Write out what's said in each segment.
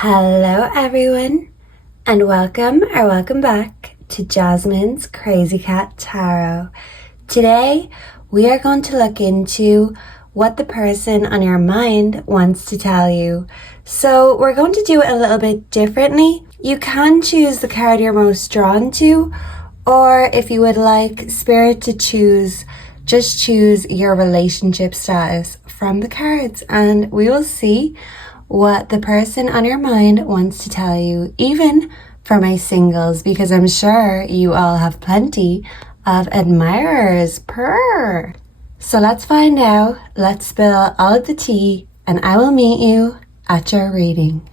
Hello everyone, and welcome back to Jasmine's Crazy Cat Tarot. Today we are going to look into what the person on your mind wants to tell you. So we're going to do it a little bit differently. You can choose the card you're most drawn to, or if you would like Spirit to choose, just choose your relationship status from the cards, and we will see what the person on your mind wants to tell you, even for my singles, because I'm sure you all have plenty of admirers. Purr. So let's find out, let's spill all of the tea, and I will meet you at your reading.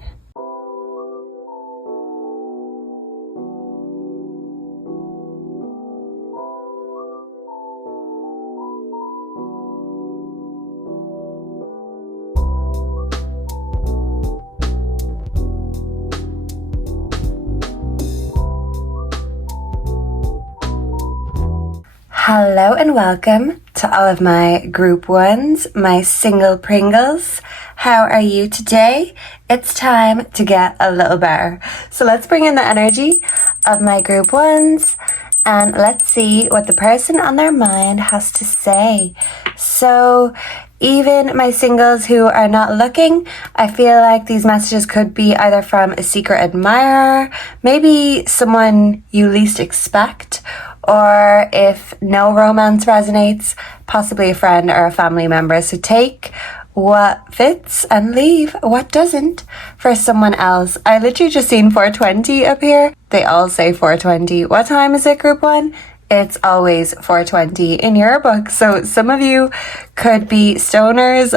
Hello and welcome to all of my group ones, my single Pringles. How are you today? It's time to get a little better. So let's bring in the energy of my group ones and let's see what the person on their mind has to say. So even my singles who are not looking, I feel like these messages could be either from a secret admirer, maybe someone you least expect, or if no romance resonates, possibly a friend or a family member. So take what fits and leave what doesn't for someone else. I literally just seen 420 up here. They all say 420. What time is it, group one? It's always 420 in your book. So some of you could be stoners,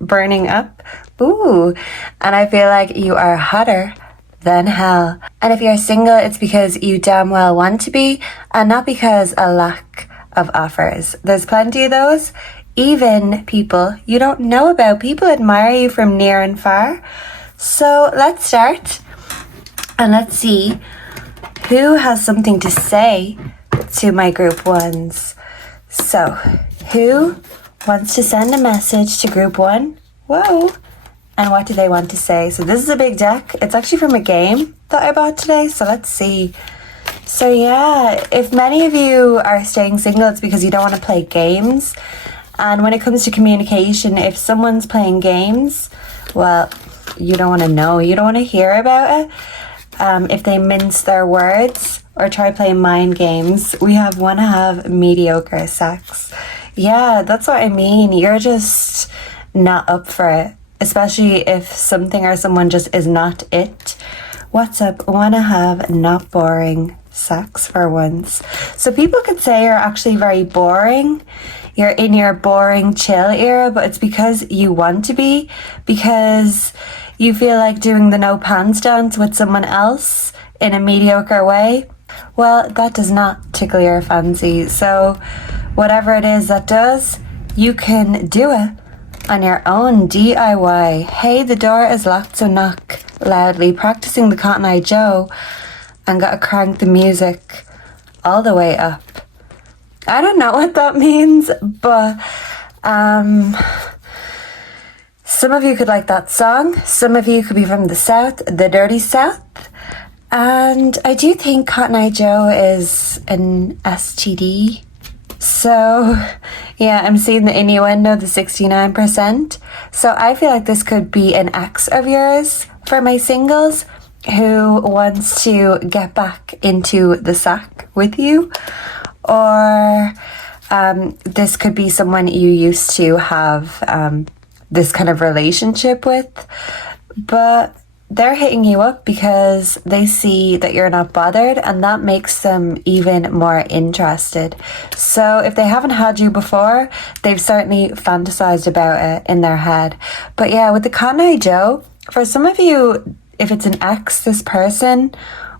burning up. Ooh, and I feel like you are hotter than hell. And if you're single, it's because you damn well want to be, and not because a lack of offers. There's plenty of those. Even people you don't know about. People admire you from near and far. So let's start and let's see who has something to say to my group ones. So who wants to send a message to group one? Whoa. And what do they want to say? So this is a big deck. It's actually from a game that I bought today. So let's see. So yeah, if many of you are staying single, it's because you don't want to play games. And when it comes to communication, if someone's playing games, well, you don't want to know. You don't want to hear about it. If they mince their words or try playing mind games, we want to have mediocre sex. Yeah, that's what I mean. You're just not up for it. Especially if something or someone just is not it. What's up? Want to have not boring sex for once. So people could say you're actually very boring. You're in your boring chill era, but it's because you want to be, because you feel like doing the no pants dance with someone else in a mediocre way. Well, that does not tickle your fancy. So whatever it is that does, you can do it on your own DIY. Hey, the door is locked, so knock loudly. Practicing the Cotton Eye Joe, and gotta crank the music all the way up. I don't know what that means, but some of you could like that song. Some of you could be from the South, the dirty South. And I do think Cotton Eye Joe is an STD. So, yeah, I'm seeing the innuendo, the 69%. So I feel like this could be an ex of yours for my singles who wants to get back into the sack with you. Or this could be someone you used to have this kind of relationship with. But they're hitting you up because they see that you're not bothered, and that makes them even more interested. So if they haven't had you before, they've certainly fantasized about it in their head. But yeah, with the Cotton Eye Joe, for some of you, if it's an ex, this person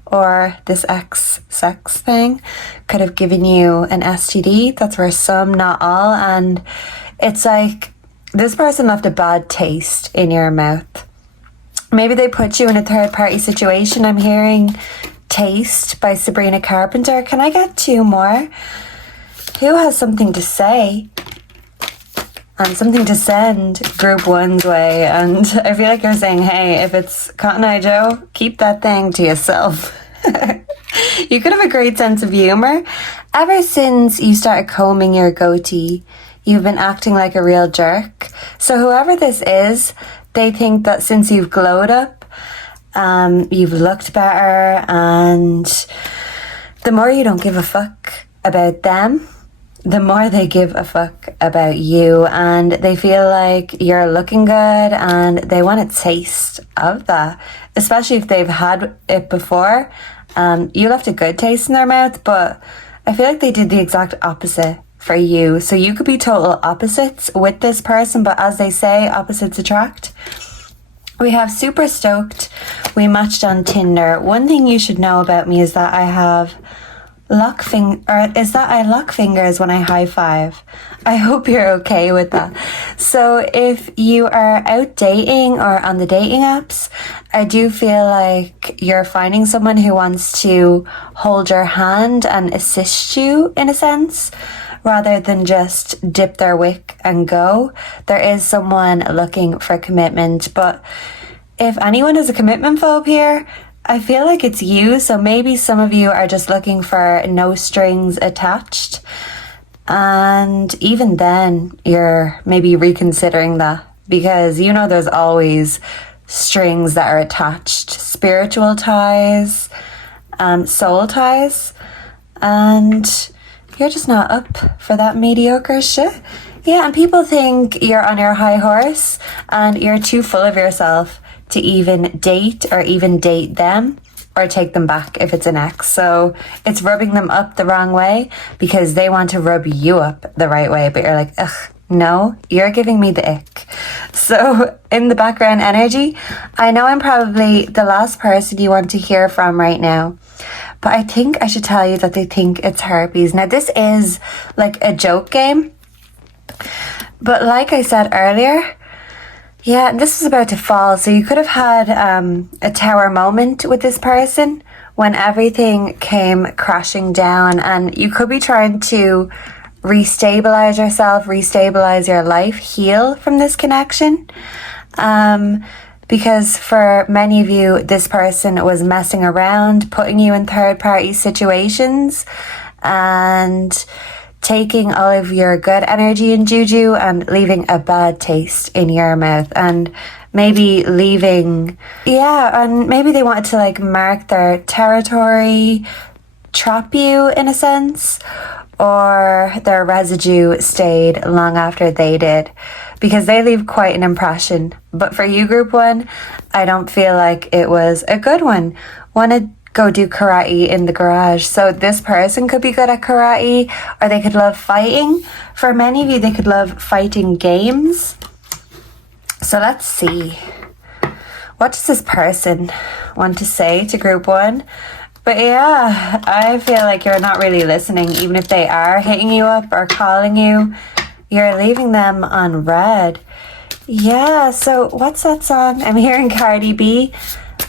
or this ex sex thing could have given you an STD. That's for some, not all. And it's like this person left a bad taste in your mouth. Maybe they put you in a third-party situation. I'm hearing Taste by Sabrina Carpenter. Can I get two more? Who has something to say? and something to send group one's way. And I feel like you're saying, hey, if it's Cotton Eye Joe, keep that thing to yourself. You could have a great sense of humor. Ever since you started combing your goatee, you've been acting like a real jerk. So whoever this is, they think that since you've glowed up, you've looked better, and the more you don't give a fuck about them, the more they give a fuck about you, and they feel like you're looking good and they want a taste of that, especially if they've had it before. You left a good taste in their mouth, but I feel like they did the exact opposite for you. So you could be total opposites with this person, but as they say, opposites attract. We have super stoked. We matched on Tinder. One thing you should know about me is that I have lock fingers when I high five. I hope you're okay with that. So if you are out dating or on the dating apps, I do feel like you're finding someone who wants to hold your hand and assist you in a sense, rather than just dip their wick and go. There is someone looking for commitment, but if anyone is a commitment phobe here, I feel like it's you. So maybe some of you are just looking for no strings attached. And even then, you're maybe reconsidering that, because you know there's always strings that are attached. Spiritual ties, soul ties. And you're just not up for that mediocre shit. Yeah, and people think you're on your high horse and you're too full of yourself to even date or even date them or take them back if it's an ex. So it's rubbing them up the wrong way because they want to rub you up the right way, but you're like, ugh, no, you're giving me the ick. So in the background energy, I know I'm probably the last person you want to hear from right now, but I think I should tell you that they think it's herpes. Now this is like a joke game, but like I said earlier, yeah, this was about to fall, so you could have had a tower moment with this person when everything came crashing down, and you could be trying to restabilize yourself, restabilize your life, heal from this connection. Because for many of you, this person was messing around, putting you in third-party situations, and taking all of your good energy and juju and leaving a bad taste in your mouth, and maybe leaving, and maybe they wanted to like mark their territory, trap you in a sense, or their residue stayed long after they did, because they leave quite an impression. But for you, group one, I don't feel like it was a good one. Wanted go do karate in the garage. So this person could be good at karate, or they could love fighting. For many of you, they could love fighting games. So let's see. What does this person want to say to group one? But yeah, I feel like you're not really listening. Even if they are hitting you up or calling you, you're leaving them on red. Yeah, so what's that song? I'm hearing Cardi B.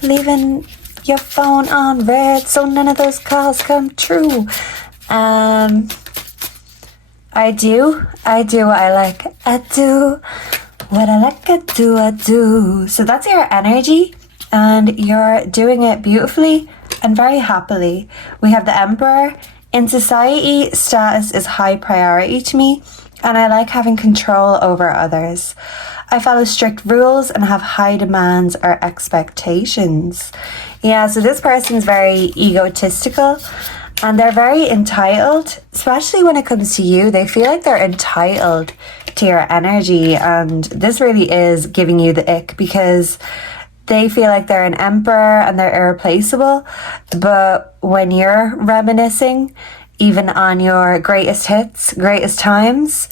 Leaving your phone on red so none of those calls come true. I do what I like. I do what I like. I do. So that's your energy, and you're doing it beautifully and very happily. We have the Emperor. In society, status is high priority to me, and I like having control over others. I follow strict rules and have high demands or expectations. Yeah, so this person's very egotistical and they're very entitled, especially when it comes to you. They feel like they're entitled to your energy, and this really is giving you the ick because they feel like they're an emperor and they're irreplaceable. But when you're reminiscing, even on your greatest hits, greatest times,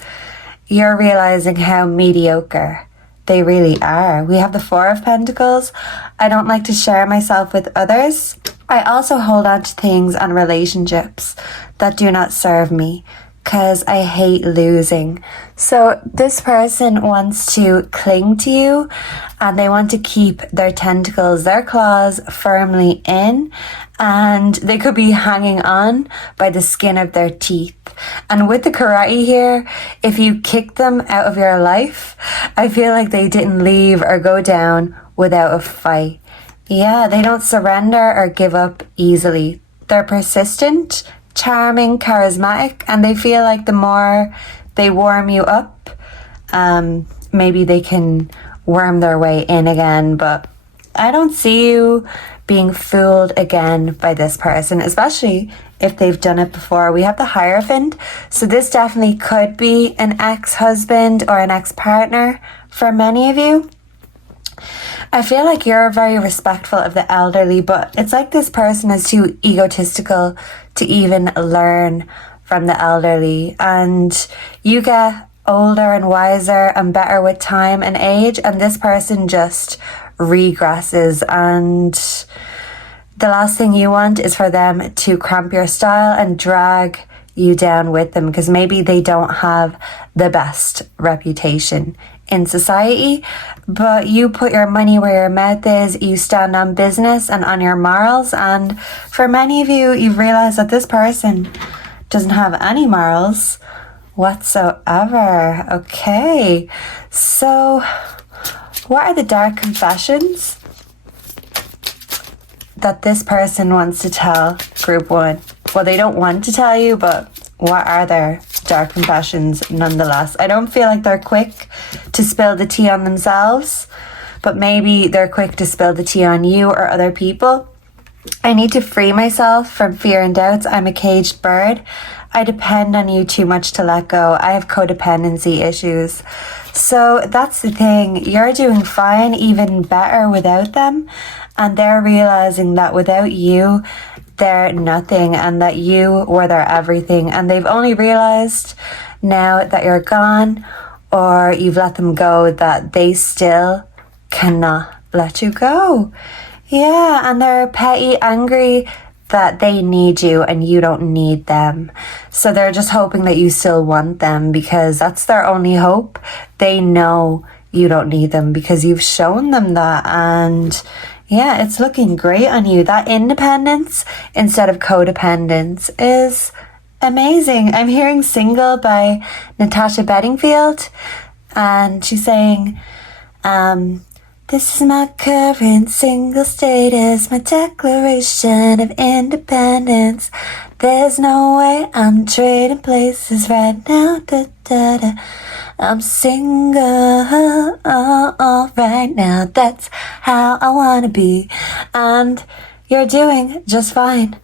you're realizing how mediocre they really are. We have the Four of Pentacles. I don't like to share myself with others. I also hold on to things and relationships that do not serve me. because I hate losing. So this person wants to cling to you and they want to keep their tentacles, their claws firmly in, and they could be hanging on by the skin of their teeth. And with the karate here, if you kick them out of your life, I feel like they didn't leave or go down without a fight. Yeah, they don't surrender or give up easily. They're persistent, charming, charismatic, and they feel like the more they warm you up, maybe they can worm their way in again. But I don't see you being fooled again by this person, especially if they've done it before. We have the Hierophant, so this definitely could be an ex-husband or an ex-partner for many of you. I feel like you're very respectful of the elderly, but it's like this person is too egotistical to even learn from the elderly, and you get older and wiser and better with time and age, and this person just regresses, and the last thing you want is for them to cramp your style and drag you down with them, because maybe they don't have the best reputation in society, but you put your money where your mouth is, you stand on business and on your morals, and for many of you, you've realized that this person doesn't have any morals whatsoever. Okay, so what are the dark confessions that this person wants to tell group one? Well, they don't want to tell you, but what are their dark confessions nonetheless? I don't feel like they're quick to spill the tea on themselves, but maybe they're quick to spill the tea on you or other people. I need to free myself from fear and doubts. I'm a caged bird. I depend on you too much to let go. I have codependency issues. So that's the thing. You're doing fine, even better without them. And they're realizing that without you, they're nothing, and that you were their everything. And they've only realized now that you're gone or you've let them go that they still cannot let you go. Yeah, and they're petty, angry that they need you and you don't need them. So they're just hoping that you still want them, because that's their only hope. They know you don't need them because you've shown them that, and yeah, it's looking great on you. That independence instead of codependence is amazing. I'm hearing Single by Natasha Bedingfield, and she's saying, this is my current single status, my declaration of independence. There's no way I'm trading places right now. Da, da, da. I'm single right now. That's how I wanna be. And you're doing just fine.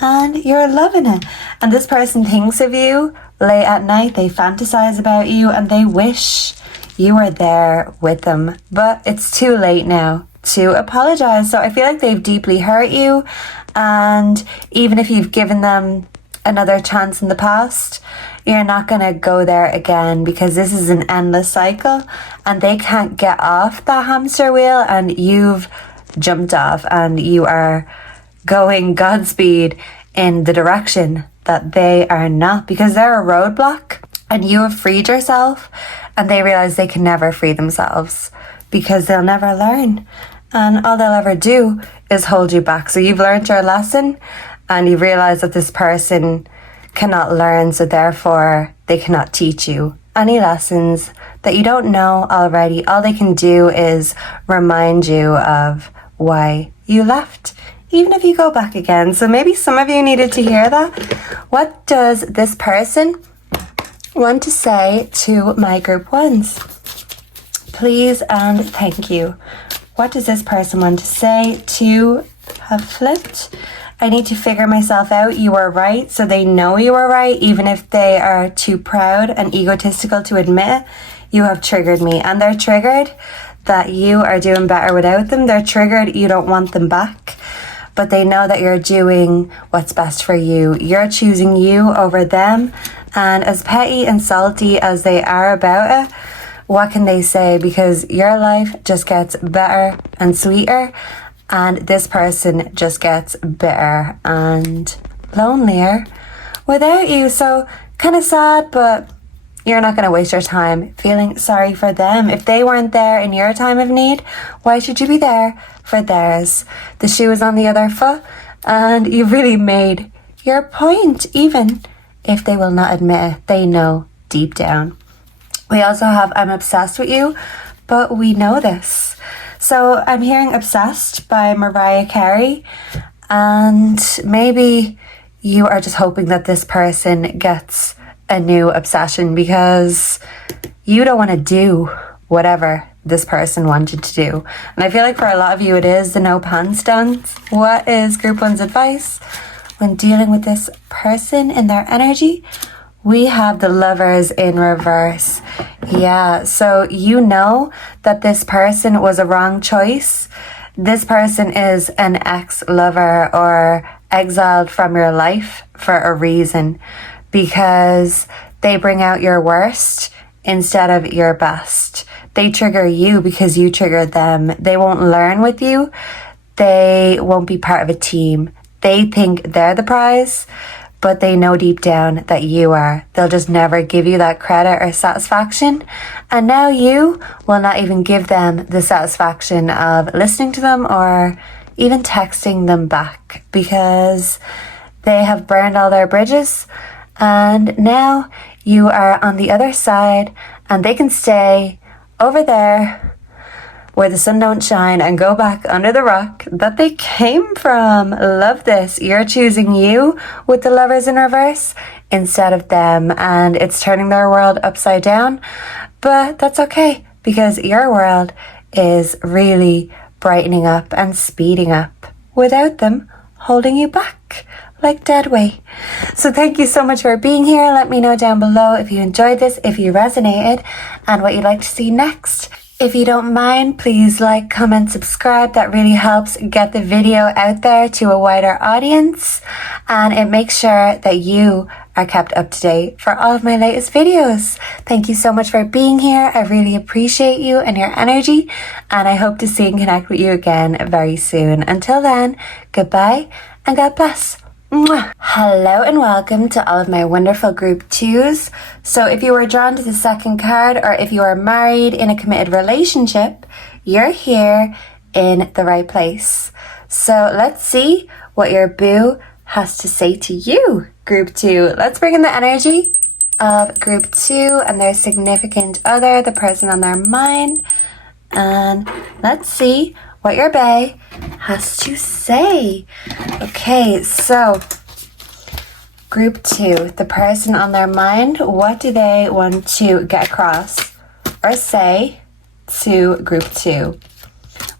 And you're loving it. And this person thinks of you late at night. They fantasize about you and they wish you were there with them. But it's too late now to apologize. So I feel like they've deeply hurt you. And even if you've given them another chance in the past, you're not going to go there again, because this is an endless cycle and they can't get off the hamster wheel, and you've jumped off and you are going Godspeed in the direction that they are not, because they're a roadblock and you have freed yourself, and they realize they can never free themselves because they'll never learn, and all they'll ever do is hold you back. So you've learned your lesson and you realize that this person cannot learn, so therefore they cannot teach you any lessons that you don't know already. All they can do is remind you of why you left, even if you go back again. So maybe some of you needed to hear that. What does this person want to say to my group ones? Please and thank you. What does this person want to say to have flipped? I need to figure myself out. You were right. So they know you were right, even if they are too proud and egotistical to admit it. You have triggered me, and they're triggered that you are doing better without them. They're triggered you don't want them back, but they know that you're doing what's best for you. You're choosing you over them, and as petty and salty as they are about it, what can they say? Because your life just gets better and sweeter, and this person just gets bitter and lonelier without you. So kind of sad, but you're not going to waste your time feeling sorry for them. If they weren't there in your time of need, why should you be there for theirs? The shoe is on the other foot, and you've really made your point, even if they will not admit it. They know deep down. We also have I'm obsessed with you, but we know this. So I'm hearing Obsessed by Mariah Carey, and maybe you are just hoping that this person gets a new obsession because you don't want to do whatever this person wanted to do. And I feel like for a lot of you it is the no pants dance. What is Group 1's advice when dealing with this person in their energy? We have the Lovers in reverse. Yeah, so you know that this person was a wrong choice. This person is an ex-lover or exiled from your life for a reason, because they bring out your worst instead of your best. They trigger you because you triggered them. They won't learn with you. They won't be part of a team. They think they're the prize, but they know deep down that you are. They'll just never give you that credit or satisfaction. And now you will not even give them the satisfaction of listening to them or even texting them back, because they have burned all their bridges. And now you are on the other side, and they can stay over there where the sun don't shine and go back under the rock that they came from. Love this. You're choosing you with the Lovers in reverse instead of them, and it's turning their world upside down. But that's okay, because your world is really brightening up and speeding up without them holding you back like dead weight. So thank you so much for being here. Let me know down below if you enjoyed this, if you resonated, and what you'd like to see next. If you don't mind, please like, comment, subscribe. That really helps get the video out there to a wider audience, and it makes sure that you are kept up to date for all of my latest videos. Thank you so much for being here. I really appreciate you and your energy, and I hope to see and connect with you again very soon. Until then, goodbye and God bless. Mwah. Hello and welcome to all of my wonderful group 2s. So if you were drawn to the second card, or if you are married in a committed relationship, you're here in the right place. So let's see what your boo has to say to you, group 2. Let's bring in the energy of group 2 and their significant other, the person on their mind. And let's see what your bae has to say. Okay, so group 2, the person on their mind, what do they want to get across or say to group 2?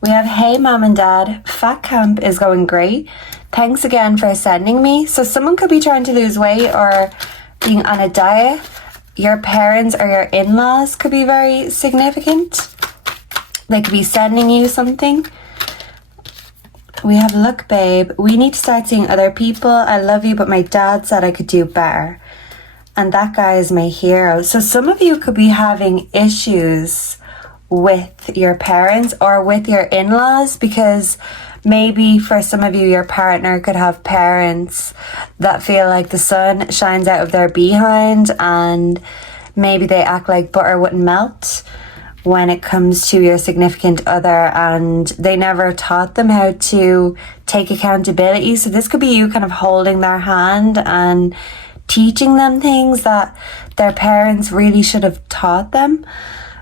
We have, hey mom and dad, fat camp is going great. Thanks again for sending me. So someone could be trying to lose weight or being on a diet. Your parents or your in-laws could be very significant. They could be sending you something. We have, look babe, we need to start seeing other people. I love you, but my dad said I could do better. And that guy is my hero. So some of you could be having issues with your parents or with your in-laws, because maybe for some of you, your partner could have parents that feel like the sun shines out of their behind, and maybe they act like butter wouldn't melt when it comes to your significant other, and they never taught them how to take accountability. So this could be you kind of holding their hand and teaching them things that their parents really should have taught them,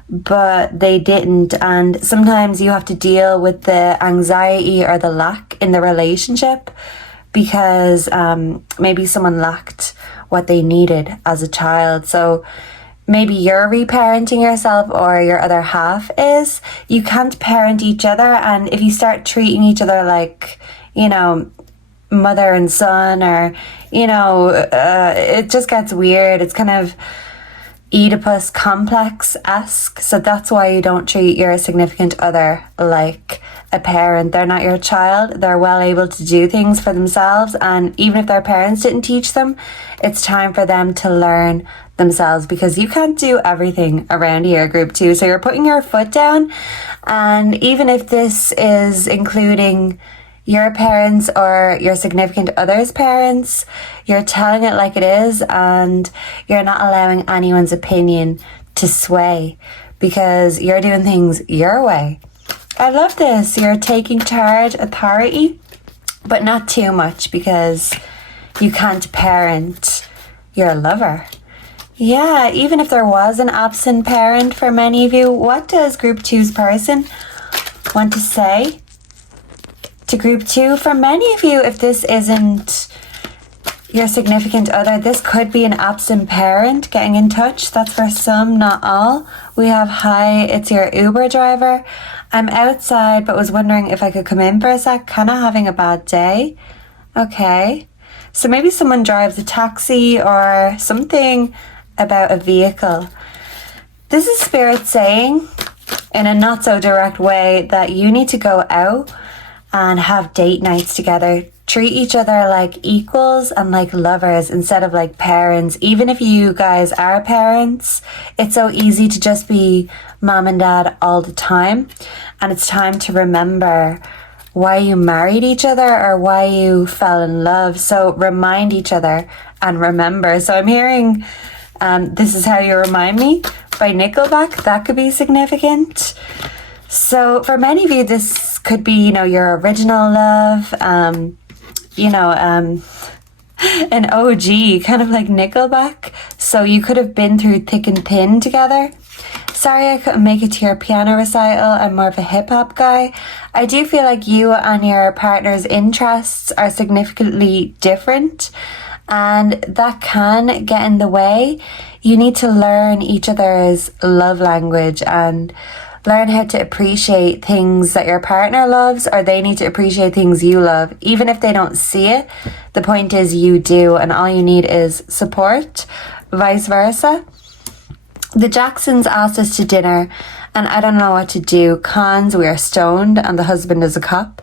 but they didn't. And sometimes you have to deal with the anxiety or the lack in the relationship because maybe someone lacked what they needed as a child. So maybe you're reparenting yourself, or your other half is. You can't parent each other, and if you start treating each other like, you know, mother and son, or, you know, it just gets weird. It's kind of Oedipus complex-esque. So that's why you don't treat your significant other like a parent. They're not your child. They're well able to do things for themselves, and even if their parents didn't teach them, it's time for them to learn themselves, because you can't do everything around here, group 2. So you're putting your foot down, and even if this is including, your parents or your significant other's parents. You're telling it like it is, and you're not allowing anyone's opinion to sway because you're doing things your way. I love this. You're taking charge, authority, but not too much because you can't parent your lover. Yeah, even if there was an absent parent for many of you, what does group two's person want to say to group two? For many of you, if this isn't your significant other, this could be an absent parent getting in touch. That's for some, not all. We have, hi, it's your Uber driver. I'm outside, but was wondering if I could come in for a sec. Kind of having a bad day. Okay. So maybe someone drives a taxi or something about a vehicle. This is Spirit saying, in a not so direct way, that you need to go out and have date nights together. Treat each other like equals and like lovers instead of like parents. Even if you guys are parents, it's so easy to just be mom and dad all the time. And it's time to remember why you married each other or why you fell in love. So remind each other and remember. So I'm hearing This Is How You Remind Me by Nickelback. That could be significant. So for many of you, this could be, your original love, an OG, kind of like Nickelback. So you could have been through thick and thin together. Sorry I couldn't make it to your piano recital. I'm more of a hip-hop guy. I do feel like you and your partner's interests are significantly different, and that can get in the way. You need to learn each other's love language and learn how to appreciate things that your partner loves, or they need to appreciate things you love. Even if they don't see it, the point is you do, and all you need is support, vice versa. The Jacksons asked us to dinner, and I don't know what to do. Cons, we are stoned, and the husband is a cop.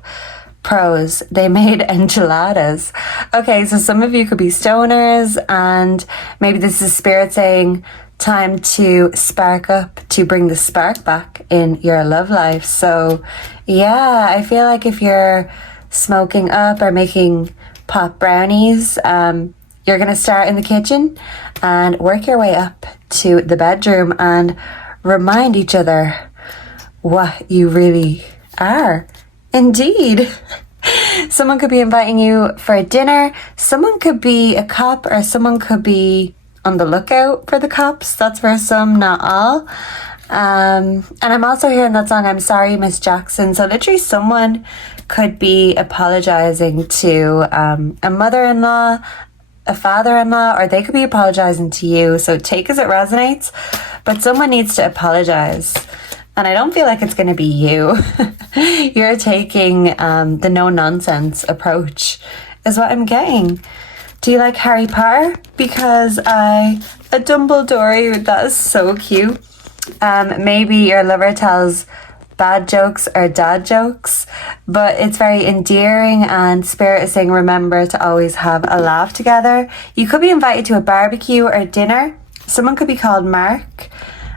Pros, they made enchiladas. Okay, so some of you could be stoners, and maybe this is Spirit saying, time to spark up, to bring the spark back in your love life. So yeah, I feel like if you're smoking up or making pop brownies, you're going to start in the kitchen and work your way up to the bedroom and remind each other what you really are. Indeed. Someone could be inviting you for a dinner. Someone could be a cop, or someone could be on the lookout for the cops. That's for some, not all. And I'm also hearing that song, I'm Sorry, Miss Jackson. So literally someone could be apologizing to a mother-in-law, a father-in-law, or they could be apologizing to you. So take as it resonates, but someone needs to apologize. And I don't feel like it's going to be you. You're taking the no-nonsense approach is what I'm getting. Do you like Harry Potter? Because a Dumbledore, that is so cute. Maybe your lover tells bad jokes or dad jokes, but it's very endearing, and Spirit is saying remember to always have a laugh together. You could be invited to a barbecue or dinner. Someone could be called Mark.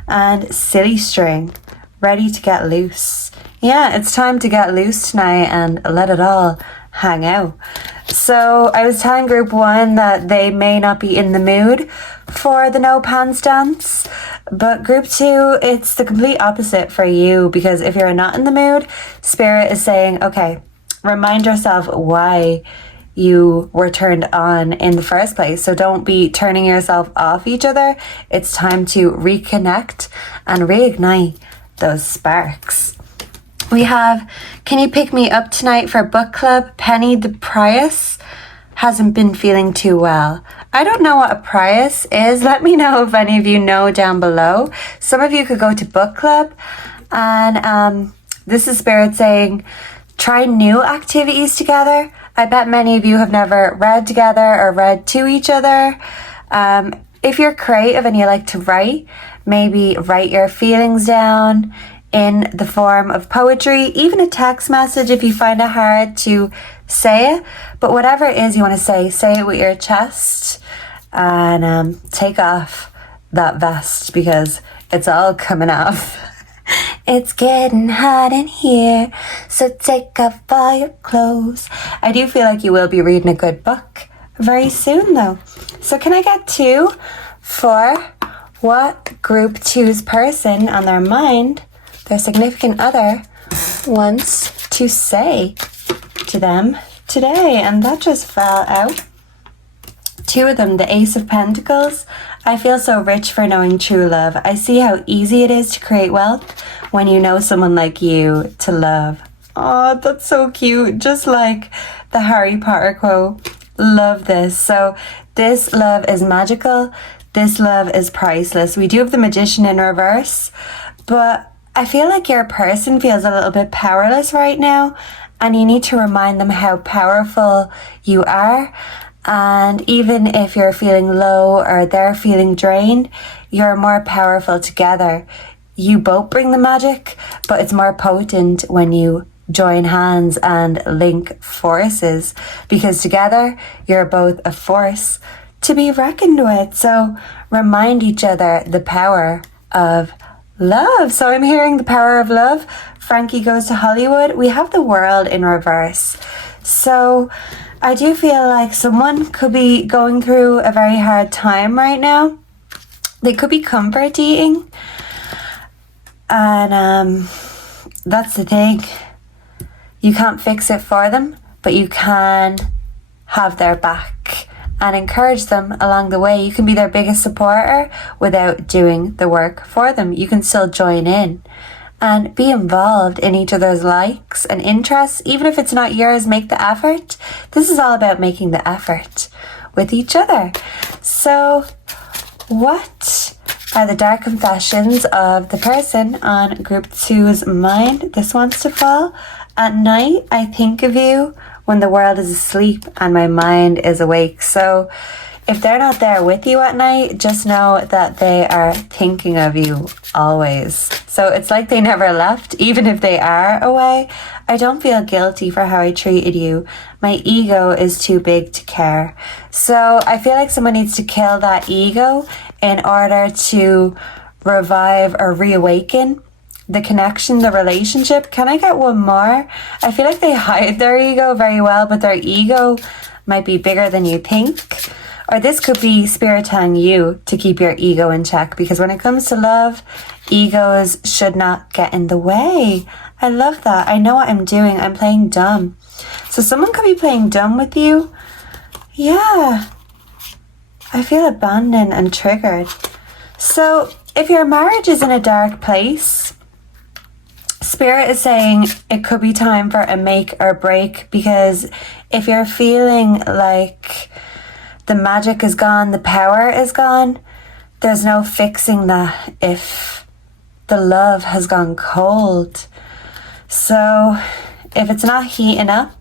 And Silly String, ready to get loose. Yeah, it's time to get loose tonight and let it all hang out. So I was telling group one that they may not be in the mood for the no pants dance, but group two, it's the complete opposite for you, because if you're not in the mood, Spirit is saying, okay, remind yourself why you were turned on in the first place. So don't be turning yourself off each other. It's time to reconnect and reignite those sparks. We have, can you pick me up tonight for book club? Penny the Prius hasn't been feeling too well. I don't know what a Prius is. Let me know if any of you know down below. Some of you could go to book club. And this is Spirit saying, try new activities together. I bet many of you have never read together or read to each other. If you're creative and you like to write, maybe write your feelings down in the form of poetry, even a text message if you find it hard to say it. But whatever it is you want to say it with your chest, and take off that vest because it's all coming off It's getting hot in here, so take off all your clothes. I do feel like you will be reading a good book very soon though. So can I get 2 for what group 2's person on their mind, their significant other, wants to say to them today? And that just fell out. 2 of them, the Ace of Pentacles. I feel so rich for knowing true love. I see how easy it is to create wealth when you know someone like you to love. Oh, that's so cute. Just like the Harry Potter quote. Love this. So this love is magical. This love is priceless. We do have the Magician in reverse, but I feel like your person feels a little bit powerless right now, and you need to remind them how powerful you are. And even if you're feeling low or they're feeling drained, you're more powerful together. You both bring the magic, but it's more potent when you join hands and link forces, because together you're both a force to be reckoned with. So remind each other the power of love. So I'm hearing the power of love. Frankie Goes to Hollywood. We have the World in reverse. So I do feel like someone could be going through a very hard time right now. They could be comfort eating. And that's the thing. You can't fix it for them, but you can have their back and encourage them along the way. You can be their biggest supporter without doing the work for them. You can still join in and be involved in each other's likes and interests. Even if it's not yours, make the effort. This is all about making the effort with each other. So what are the dark confessions of the person on group 2's mind? This wants to fall. At night, I think of you when the world is asleep and my mind is awake. So if they're not there with you at night, just know that they are thinking of you always. So it's like they never left, even if they are away. I don't feel guilty for how I treated you. My ego is too big to care. So I feel like someone needs to kill that ego in order to revive or reawaken the connection, the relationship. Can I get one more? I feel like they hide their ego very well, but their ego might be bigger than you think. Or this could be spirit telling you to keep your ego in check, because when it comes to love, egos should not get in the way. I love that. I know what I'm doing. I'm playing dumb. So someone could be playing dumb with you. Yeah. I feel abandoned and triggered. So if your marriage is in a dark place, Spirit is saying it could be time for a make or break, because if you're feeling like the magic is gone, the power is gone, there's no fixing that if the love has gone cold. So if it's not heating up,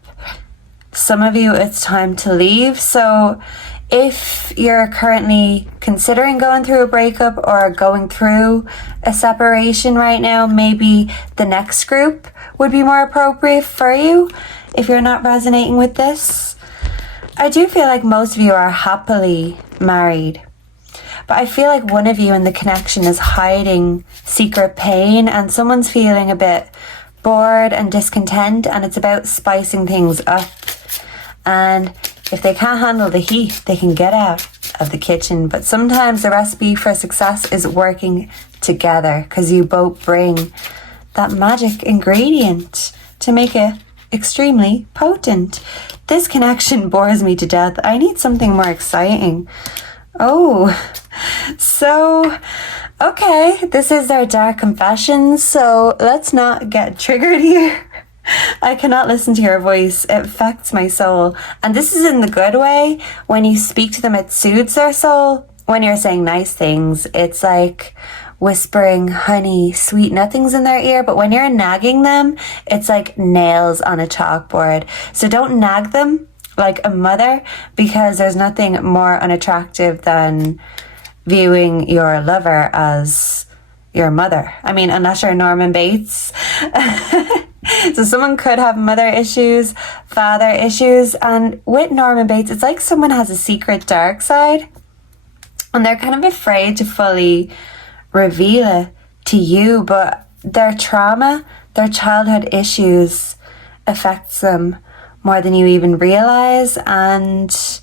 some of you, it's time to leave. So if you're currently considering going through a breakup or going through a separation right now, maybe the next group would be more appropriate for you if you're not resonating with this. I do feel like most of you are happily married, but I feel like one of you in the connection is hiding secret pain, and someone's feeling a bit bored and discontent, and it's about spicing things up. And if they can't handle the heat, they can get out of the kitchen. But sometimes the recipe for success is working together, because you both bring that magic ingredient to make it extremely potent. This connection bores me to death. I need something more exciting. Oh, so, okay, this is their dark confessions, so let's not get triggered here. I cannot listen to your voice. It affects my soul. And this is in the good way. When you speak to them, it soothes their soul. When you're saying nice things, it's like whispering honey, sweet nothings in their ear. But when you're nagging them, it's like nails on a chalkboard. So don't nag them like a mother, because there's nothing more unattractive than viewing your lover as your mother. I mean, unless you're Norman Bates. So someone could have mother issues, father issues, and with Norman Bates, it's like someone has a secret dark side and they're kind of afraid to fully reveal it to you. But their trauma, their childhood issues affects them more than you even realize, and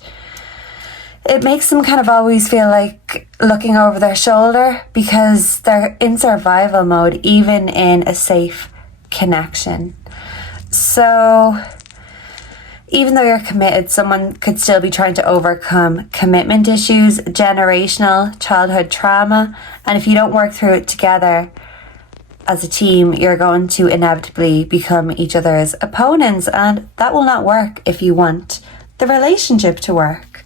it makes them kind of always feel like looking over their shoulder because they're in survival mode, even in a safe connection. So even though you're committed, someone could still be trying to overcome commitment issues, generational childhood trauma, and if you don't work through it together as a team, you're going to inevitably become each other's opponents, and that will not work if you want the relationship to work.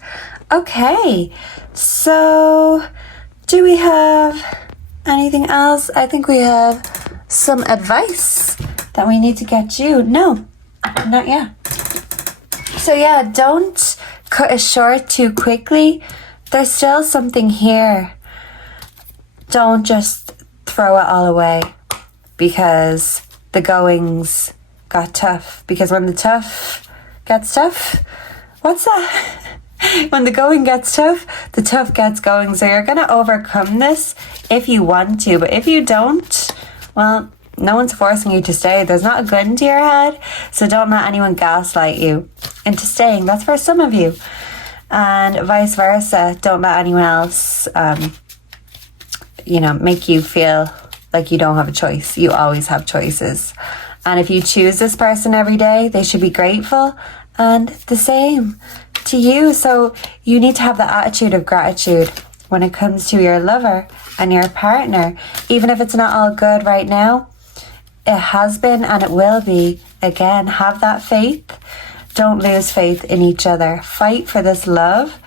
Okay, so do we have anything else? I think we have some advice that we need to get you. No, not yet. So yeah, don't cut it short too quickly. There's still something here. Don't just throw it all away because the goings got tough. Because when the tough gets tough, what's that? When the going gets tough, the tough gets going. So you're going to overcome this if you want to. But if you don't, well, no one's forcing you to stay. There's not a gun to your head. So don't let anyone gaslight you into staying. That's for some of you. And vice versa. Don't let anyone else, make you feel like you don't have a choice. You always have choices. And if you choose this person every day, they should be grateful. And the same to you. So you need to have the attitude of gratitude when it comes to your lover and your partner. Even if it's not all good right now, it has been and it will be. Again, have that faith. Don't lose faith in each other. Fight for this love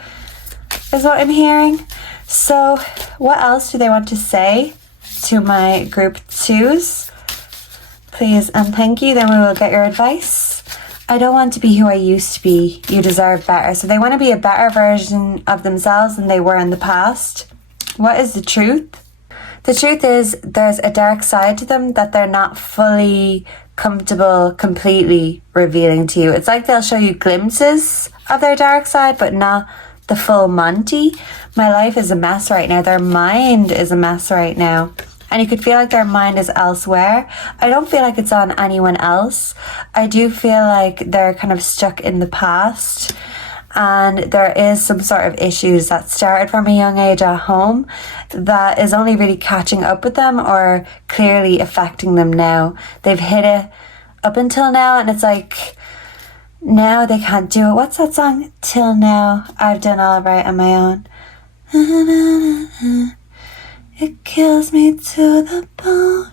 is what I'm hearing. So what else do they want to say to my group twos? Please and thank you. Then we will get your advice. I don't want to be who I used to be. You deserve better. So they want to be a better version of themselves than they were in the past. What is the truth? The truth is there's a dark side to them that they're not fully comfortable completely revealing to you. It's like they'll show you glimpses of their dark side, but not the full Monty. My life is a mess right now. Their mind is a mess right now. And you could feel like their mind is elsewhere. I don't feel like it's on anyone else. I do feel like they're kind of stuck in the past. And there is some sort of issues that started from a young age at home that is only really catching up with them or clearly affecting them now. They've hit it up until now, and it's like now they can't do it. What's that song? Till now, I've done all right on my own. It kills me to the bone.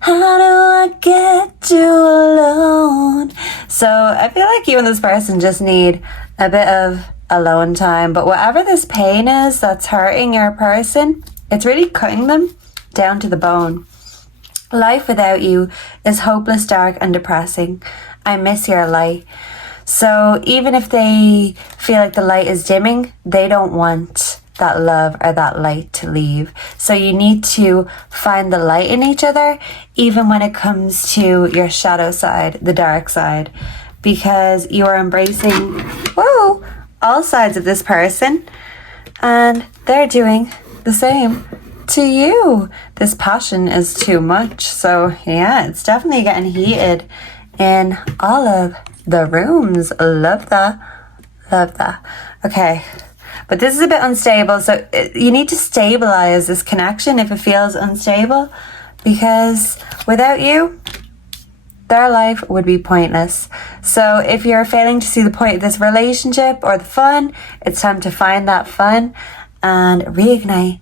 How do I get you alone? So I feel like you and this person just need a bit of alone time. But whatever this pain is that's hurting your person, it's really cutting them down to the bone. Life without you is hopeless, dark and depressing. I miss your light. So even if they feel like the light is dimming, they don't want that love or that light to leave. So you need to find the light in each other, even when it comes to your shadow side, the dark side, because you are embracing all sides of this person, and they're doing the same to you. This passion is too much. So yeah, it's definitely getting heated in all of the rooms. Love that. Okay. But this is a bit unstable, so you need to stabilize this connection if it feels unstable, because without you, their life would be pointless. So if you're failing to see the point of this relationship or the fun, it's time to find that fun and reignite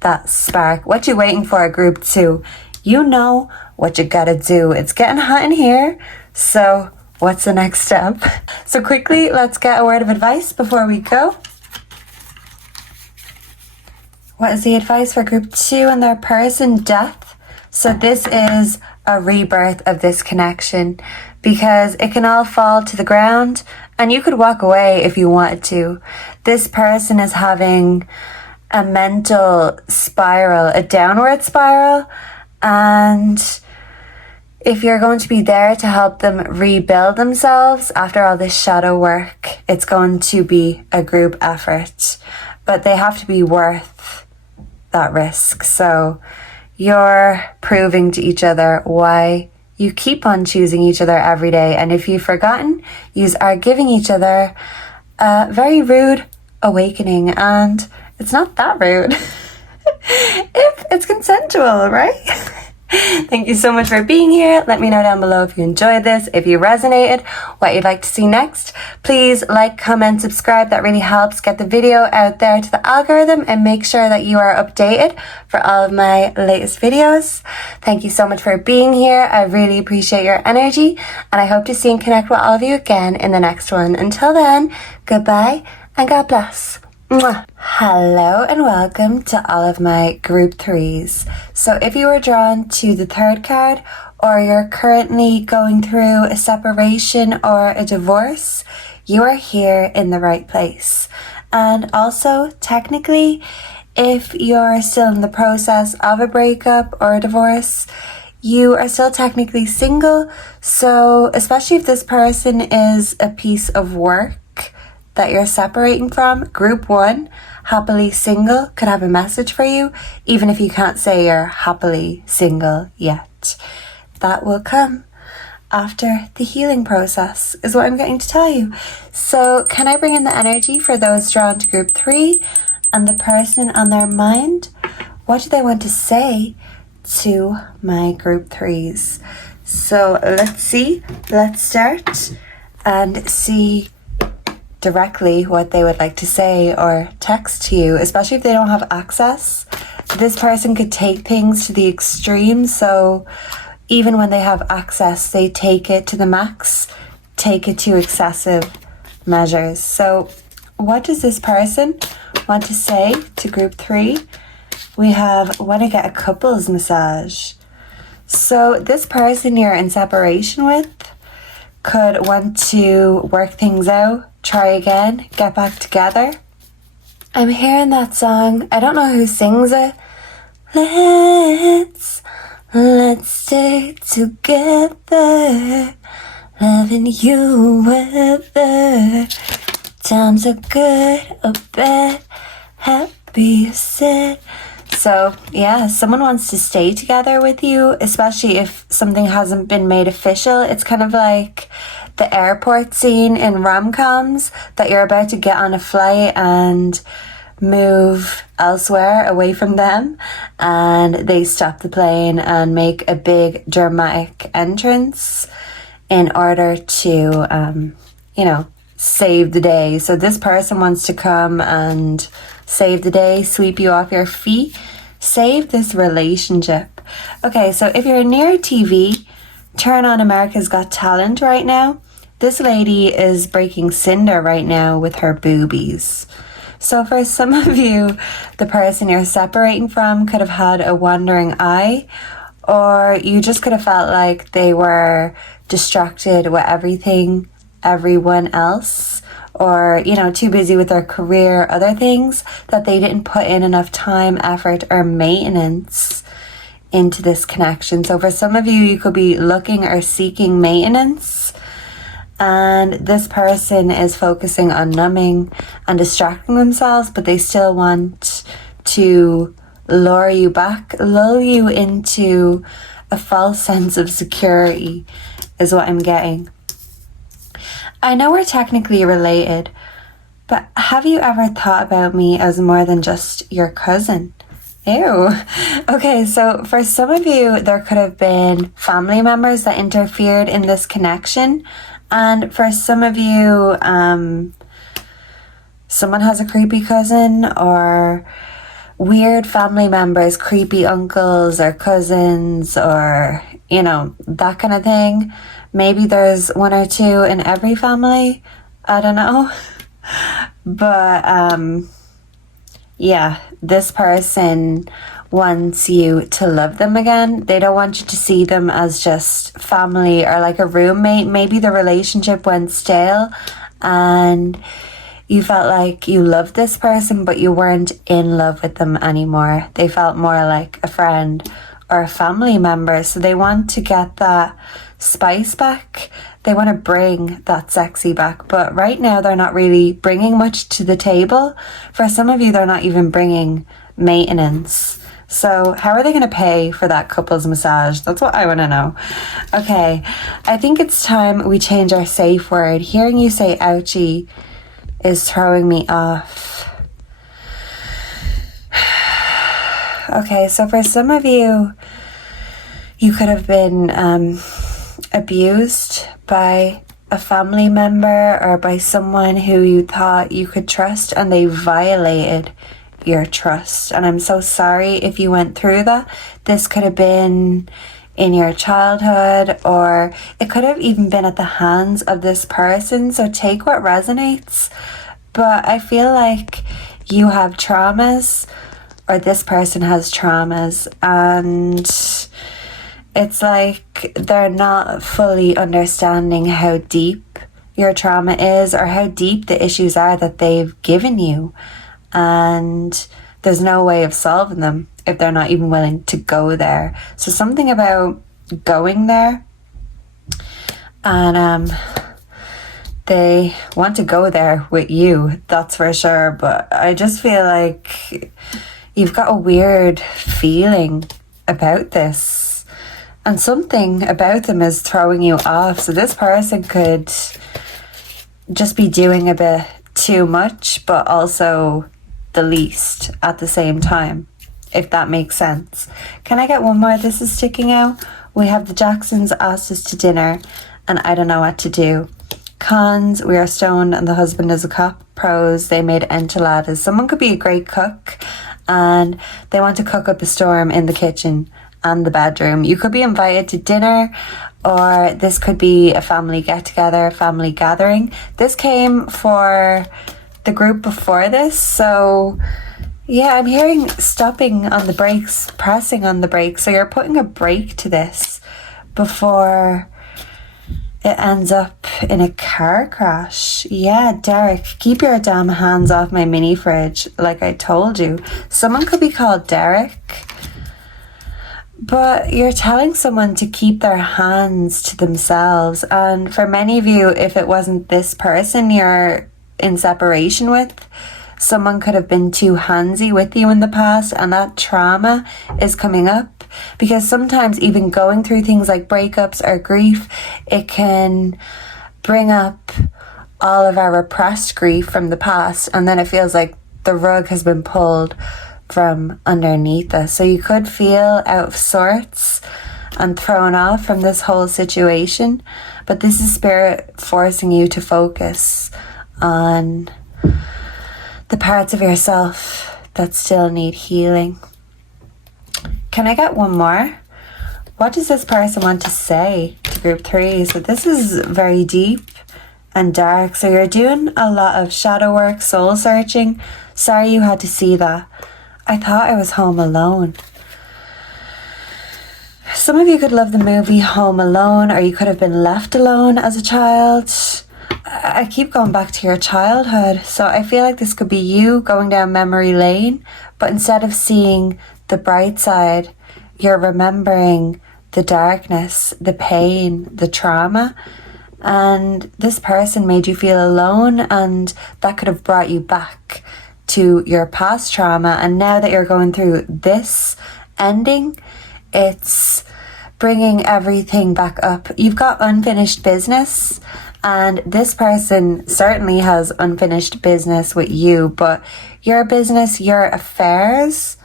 that spark. What you waiting for, group 2? You know what you gotta do. It's getting hot in here, so what's the next step? So quickly, let's get a word of advice before we go. What is the advice for group 2 and their person? Death. So this is a rebirth of this connection, because it can all fall to the ground and you could walk away if you wanted to. This person is having a mental spiral, a downward spiral, and if you're going to be there to help them rebuild themselves after all this shadow work, it's going to be a group effort, but they have to be worth that risk. So you're proving to each other why you keep on choosing each other every day. And if you've forgotten, you are giving each other a very rude awakening. And it's not that rude if it's consensual, right? Thank you so much for being here. Let me know down below if you enjoyed this, if you resonated, what you'd like to see next. Please like, comment, subscribe. That really helps get the video out there to the algorithm and make sure that you are updated for all of my latest videos. Thank you so much for being here. I really appreciate your energy, and I hope to see and connect with all of you again in the next one. Until then, goodbye and God bless. Mwah. Hello and welcome to all of my group threes. So if you were drawn to the third card, or you're currently going through a separation or a divorce, you are here in the right place. And also, technically, if you're still in the process of a breakup or a divorce, you are still technically single. So especially if this person is a piece of work that you're separating from, group one, happily single, could have a message for you, even if you can't say you're happily single yet. That will come after the healing process, is what I'm getting to tell you. So can I bring in the energy for those drawn to group three and the person on their mind? What do they want to say to my group threes? So let's see, let's start and see directly what they would like to say or text to you, especially if they don't have access. This person could take things to the extreme, so even when they have access, they take it to the max, take it to excessive measures. So what does this person want to say to group three? We have want to get a couples massage. So this person you're in separation with could want to work things out, try again, get back together. I'm hearing that song. I don't know who sings it. Let's stay together, loving you whether times are good or bad, happy or sad. So yeah, someone wants to stay together with you, especially if something hasn't been made official. It's kind of like the airport scene in rom-coms, that you're about to get on a flight and move elsewhere away from them, and they stop the plane and make a big dramatic entrance in order to, save the day. So this person wants to come and save the day, sweep you off your feet, save this relationship. Okay, so if you're near TV, turn on America's Got Talent right now. This lady is breaking cinder right now with her boobies. So for some of you, the person you're separating from could have had a wandering eye, or you just could have felt like they were distracted with everyone else, or, too busy with their career, other things, that they didn't put in enough time, effort, or maintenance into this connection. So for some of you, you could be looking or seeking maintenance, and this person is focusing on numbing and distracting themselves, but they still want to lure you back, lull you into a false sense of security, is what I'm getting. I know we're technically related, but have you ever thought about me as more than just your cousin? Ew. Okay, so for some of you, there could have been family members that interfered in this connection. And for some of you, someone has a creepy cousin, or weird family members, creepy uncles or cousins, or, that kind of thing. Maybe there's one or two in every family. I don't know. But, yeah, this person wants you to love them again. They don't want you to see them as just family or like a roommate. Maybe the relationship went stale and you felt like you loved this person, but you weren't in love with them anymore. They felt more like a friend or a family member. So they want to get that spice back. They want to bring that sexy back. But right now, they're not really bringing much to the table. For some of you, they're not even bringing maintenance. So how are they going to pay for that couple's massage? That's what I want to know. Okay, I think it's time we change our safe word. Hearing you say ouchie is throwing me off. Okay, so for some of you, you could have been abused by a family member or by someone who you thought you could trust, and they violated your trust. And I'm so sorry if you went through that. This could have been in your childhood, or it could have even been at the hands of this person. So take what resonates. But I feel like you have traumas, or this person has traumas, and it's like they're not fully understanding how deep your trauma is, or how deep the issues are that they've given you. And there's no way of solving them if they're not even willing to go there. So something about going there, and they want to go there with you, that's for sure. But I just feel like you've got a weird feeling about this, and something about them is throwing you off. So this person could just be doing a bit too much, but also the least at the same time, if that makes sense. Can I get one more? This is sticking out. We have the Jacksons asked us to dinner, and I don't know what to do. Cons, we are stoned and the husband is a cop. Pros, they made enchiladas. Someone could be a great cook, and they want to cook up a storm in the kitchen and the bedroom. You could be invited to dinner, or this could be a family get-together, family gathering. This came for the group before this, so yeah, I'm hearing stopping on the brakes, pressing on the brakes. So you're putting a brake to this before it ends up in a car crash. Yeah, Derek, keep your damn hands off my mini fridge, like I told you. Someone could be called Derek, but you're telling someone to keep their hands to themselves. And for many of you, if it wasn't this person you're in separation with, someone could have been too handsy with you in the past, and that trauma is coming up. Because sometimes even going through things like breakups or grief, it can bring up all of our repressed grief from the past, and then it feels like the rug has been pulled from underneath us. So you could feel out of sorts and thrown off from this whole situation, but this is spirit forcing you to focus on the parts of yourself that still need healing. Can I get one more? What does this person want to say to group 3? So this is very deep and dark. So you're doing a lot of shadow work, soul searching. Sorry you had to see that. I thought I was home alone. Some of you could love the movie Home Alone, or you could have been left alone as a child. I keep going back to your childhood. So I feel like this could be you going down memory lane, but instead of seeing the bright side, you're remembering the darkness, the pain, the trauma. And this person made you feel alone, and that could have brought you back to your past trauma. And now that you're going through this ending, it's bringing everything back up. You've got unfinished business, and this person certainly has unfinished business with you, but your business, your affairs,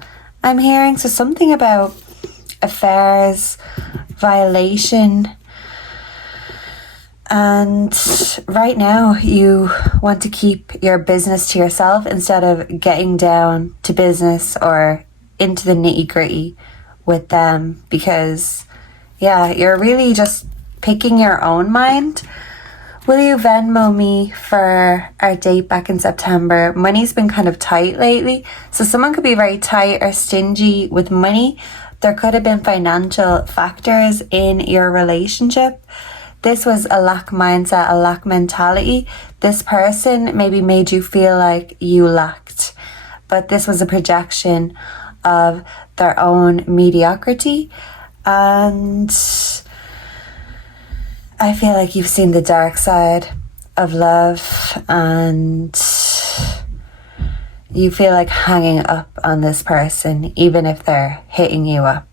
I'm hearing. So something about affairs, violation. And right now you want to keep your business to yourself instead of getting down to business or into the nitty-gritty with them, because yeah, you're really just picking your own mind. Will you Venmo me for our date back in September? Money's been kind of tight lately, so someone could be very tight or stingy with money. There could have been financial factors in your relationship. This was a lack mindset, a lack mentality. This person maybe made you feel like you lacked, but this was a projection of their own mediocrity. And I feel like you've seen the dark side of love, and You feel like hanging up on this person, even if they're hitting you up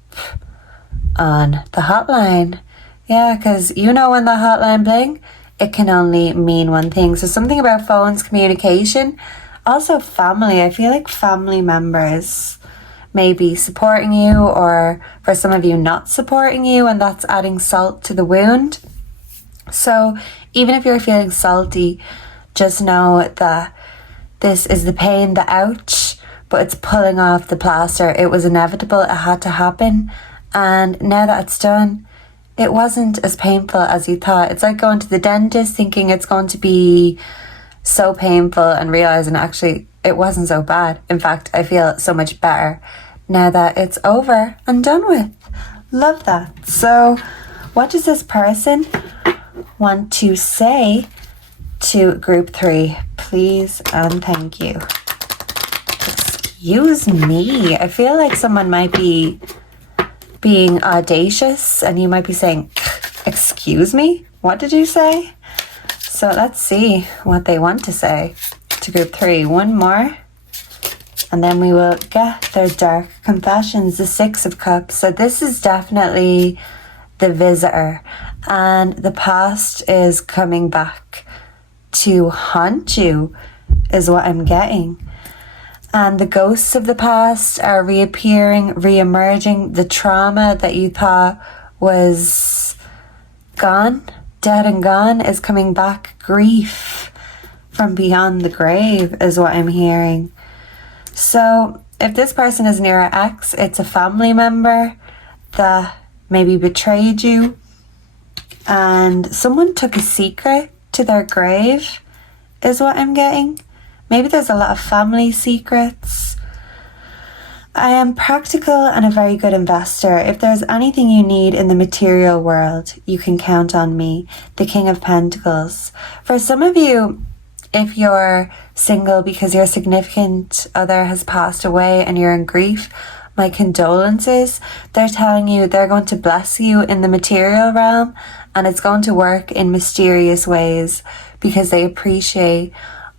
on the hotline. Yeah, because you know when the hotline bling, it can only mean one thing. So something about phones, communication, also family. I feel like family members may be supporting you, or for some of you not supporting you, and that's adding salt to the wound. So even if you're feeling salty, just know that this is the pain, the ouch, but it's pulling off the plaster. It was inevitable, it had to happen, and now that it's done, it wasn't as painful as you thought. It's like going to the dentist thinking it's going to be so painful and realizing actually it wasn't so bad. In fact, I feel so much better now that it's over and done with. Love that. So what does this person want to say to group 3? Please and thank you. Excuse me. I feel like someone might be being audacious and you might be saying, excuse me? What did you say? So let's see what they want to say to group 3. One more. And then we will get their dark confessions, the 6 of Cups. So this is definitely the visitor. And the past is coming back to haunt you, is what I'm getting. And the ghosts of the past are reappearing, re-emerging. The trauma that you thought was gone, dead and gone, is coming back. Grief from beyond the grave is what I'm hearing. So if this person is near an ex, it's a family member that maybe betrayed you, and someone took a secret to their grave is what I'm getting. Maybe there's a lot of family secrets. I am practical and a very good investor. If there's anything you need in the material world, you can count on me, the King of Pentacles. For some of you, if you're single because your significant other has passed away and you're in grief, my condolences. They're telling you they're going to bless you in the material realm, and it's going to work in mysterious ways because they appreciate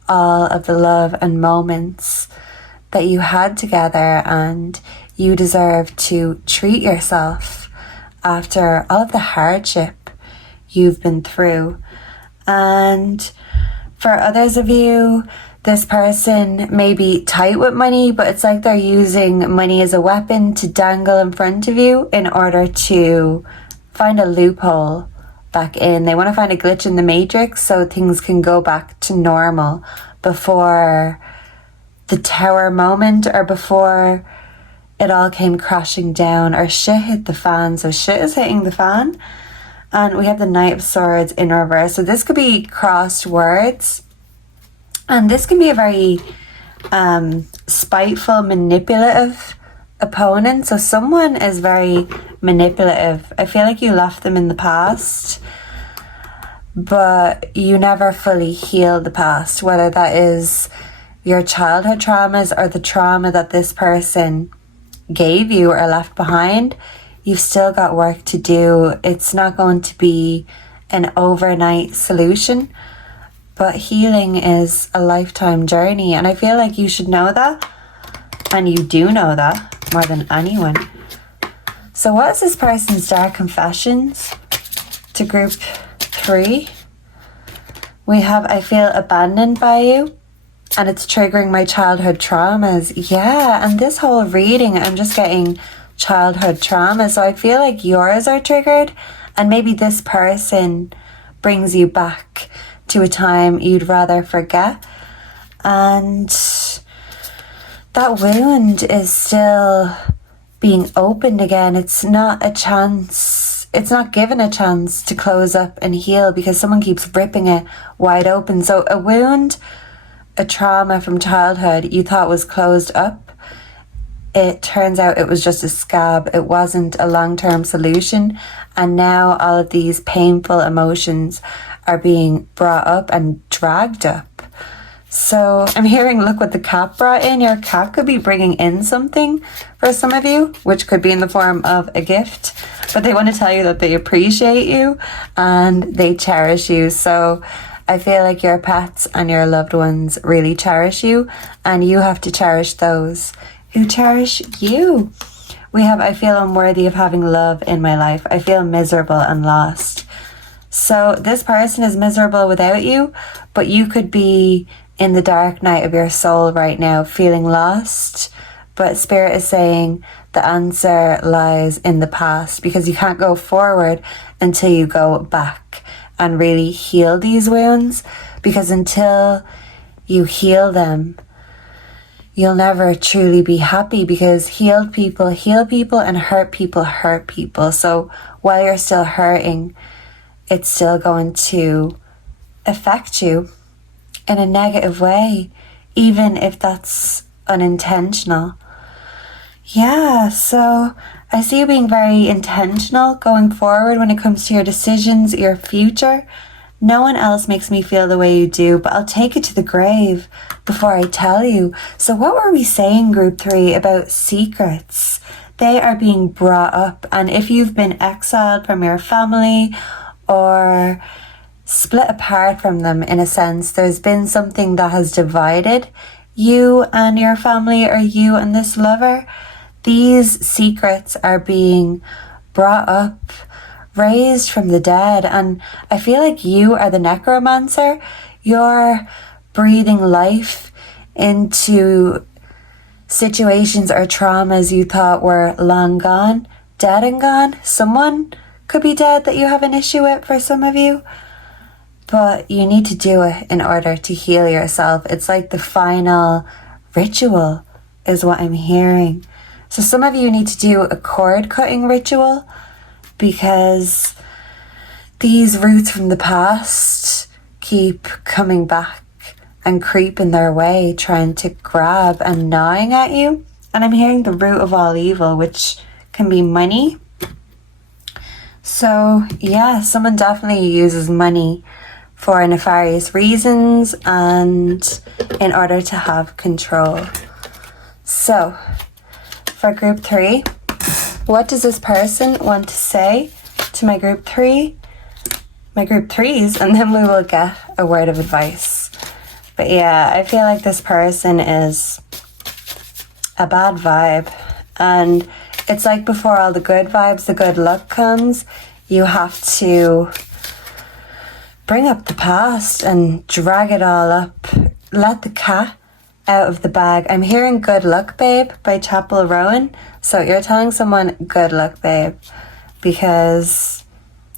all of the love and moments that you had together, and you deserve to treat yourself after all of the hardship you've been through. And for others of you, this person may be tight with money, but it's like they're using money as a weapon to dangle in front of you in order to find a loophole back in. They want to find a glitch in the matrix so things can go back to normal before the tower moment, or before it all came crashing down, or shit hit the fan. So shit is hitting the fan. And we have the Knight of Swords in reverse. So this could be crossed words. And this can be a very spiteful, manipulative opponent. So someone is very manipulative. I feel like you left them in the past, but you never fully healed the past, whether that is your childhood traumas or the trauma that this person gave you or left behind. You've still got work to do. It's not going to be an overnight solution, but healing is a lifetime journey, and I feel like you should know that, and you do know that more than anyone. So what is this person's dark confessions to group 3? We have, I feel abandoned by you, and it's triggering my childhood traumas. Yeah, and this whole reading, I'm just getting childhood trauma. So I feel like yours are triggered, and maybe this person brings you back to a time you'd rather forget. And that wound is still being opened again. It's not a chance. It's not given a chance to close up and heal because someone keeps ripping it wide open. So a wound, a trauma from childhood you thought was closed up, it turns out it was just a scab. It wasn't a long-term solution. And now all of these painful emotions are being brought up and dragged up. So I'm hearing, look what the cat brought in. Your cat could be bringing in something for some of you, which could be in the form of a gift. But they want to tell you that they appreciate you and they cherish you. So I feel like your pets and your loved ones really cherish you, and you have to cherish those who cherish you. We have, I feel unworthy of having love in my life. I feel miserable and lost. So this person is miserable without you, but you could be in the dark night of your soul right now, feeling lost. But Spirit is saying the answer lies in the past, because you can't go forward until you go back and really heal these wounds, because until you heal them, you'll never truly be happy, because healed people heal people and hurt people hurt people. So while you're still hurting, it's still going to affect you in a negative way, even if that's unintentional. Yeah, so I see you being very intentional going forward when it comes to your decisions, your future. No one else makes me feel the way you do, but I'll take it to the grave before I tell you. So what were we saying, Group 3, about secrets? They are being brought up, and if you've been exiled from your family or split apart from them, in a sense, there's been something that has divided you and your family, or you and this lover. These secrets are being brought up, raised from the dead, and I feel like you are the necromancer. You're breathing life into situations or traumas you thought were long gone, dead and gone. Someone could be dead that you have an issue with for some of you, but you need to do it in order to heal yourself. It's like the final ritual is what I'm hearing. So some of you need to do a cord cutting ritual, because these roots from the past keep coming back and creeping their way, trying to grab and gnawing at you. And I'm hearing the root of all evil, which can be money. So yeah, someone definitely uses money for nefarious reasons and in order to have control. So for Group 3, what does this person want to say to my Group 3, my Group 3s, and then we will get a word of advice. But yeah, I feel like this person is a bad vibe, and it's like before all the good vibes, the good luck comes, you have to bring up the past and drag it all up. Let the cat out of the bag. I'm hearing Good Luck Babe by Chapel Rowan. So you're telling someone good luck, babe, because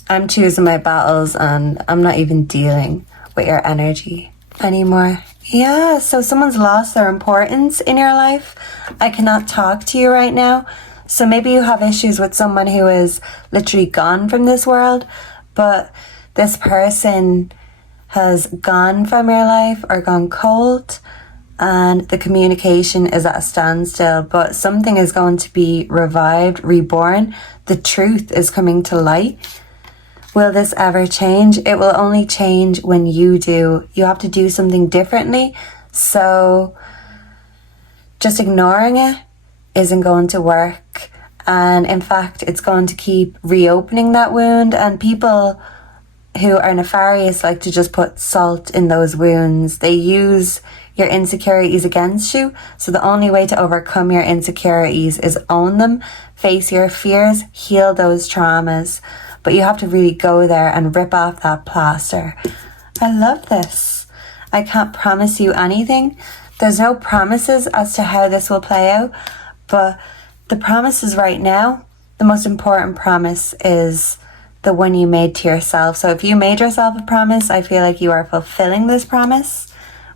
I'm choosing my battles and I'm not even dealing with your energy anymore. Yeah, so someone's lost their importance in your life. I cannot talk to you right now. So maybe you have issues with someone who is literally gone from this world, but this person has gone from your life or gone cold, and the communication is at a standstill, but something is going to be revived, reborn. The truth is coming to light. Will this ever change? It will only change when you do. You have to do something differently. So just ignoring it isn't going to work. And in fact, it's going to keep reopening that wound. And people who are nefarious like to just put salt in those wounds. They use your insecurities against you. So the only way to overcome your insecurities is own them, face your fears, heal those traumas. But you have to really go there and rip off that plaster. I love this. I can't promise you anything. There's no promises as to how this will play out, but the promises right now, the most important promise is the one you made to yourself. So if you made yourself a promise, I feel like you are fulfilling this promise.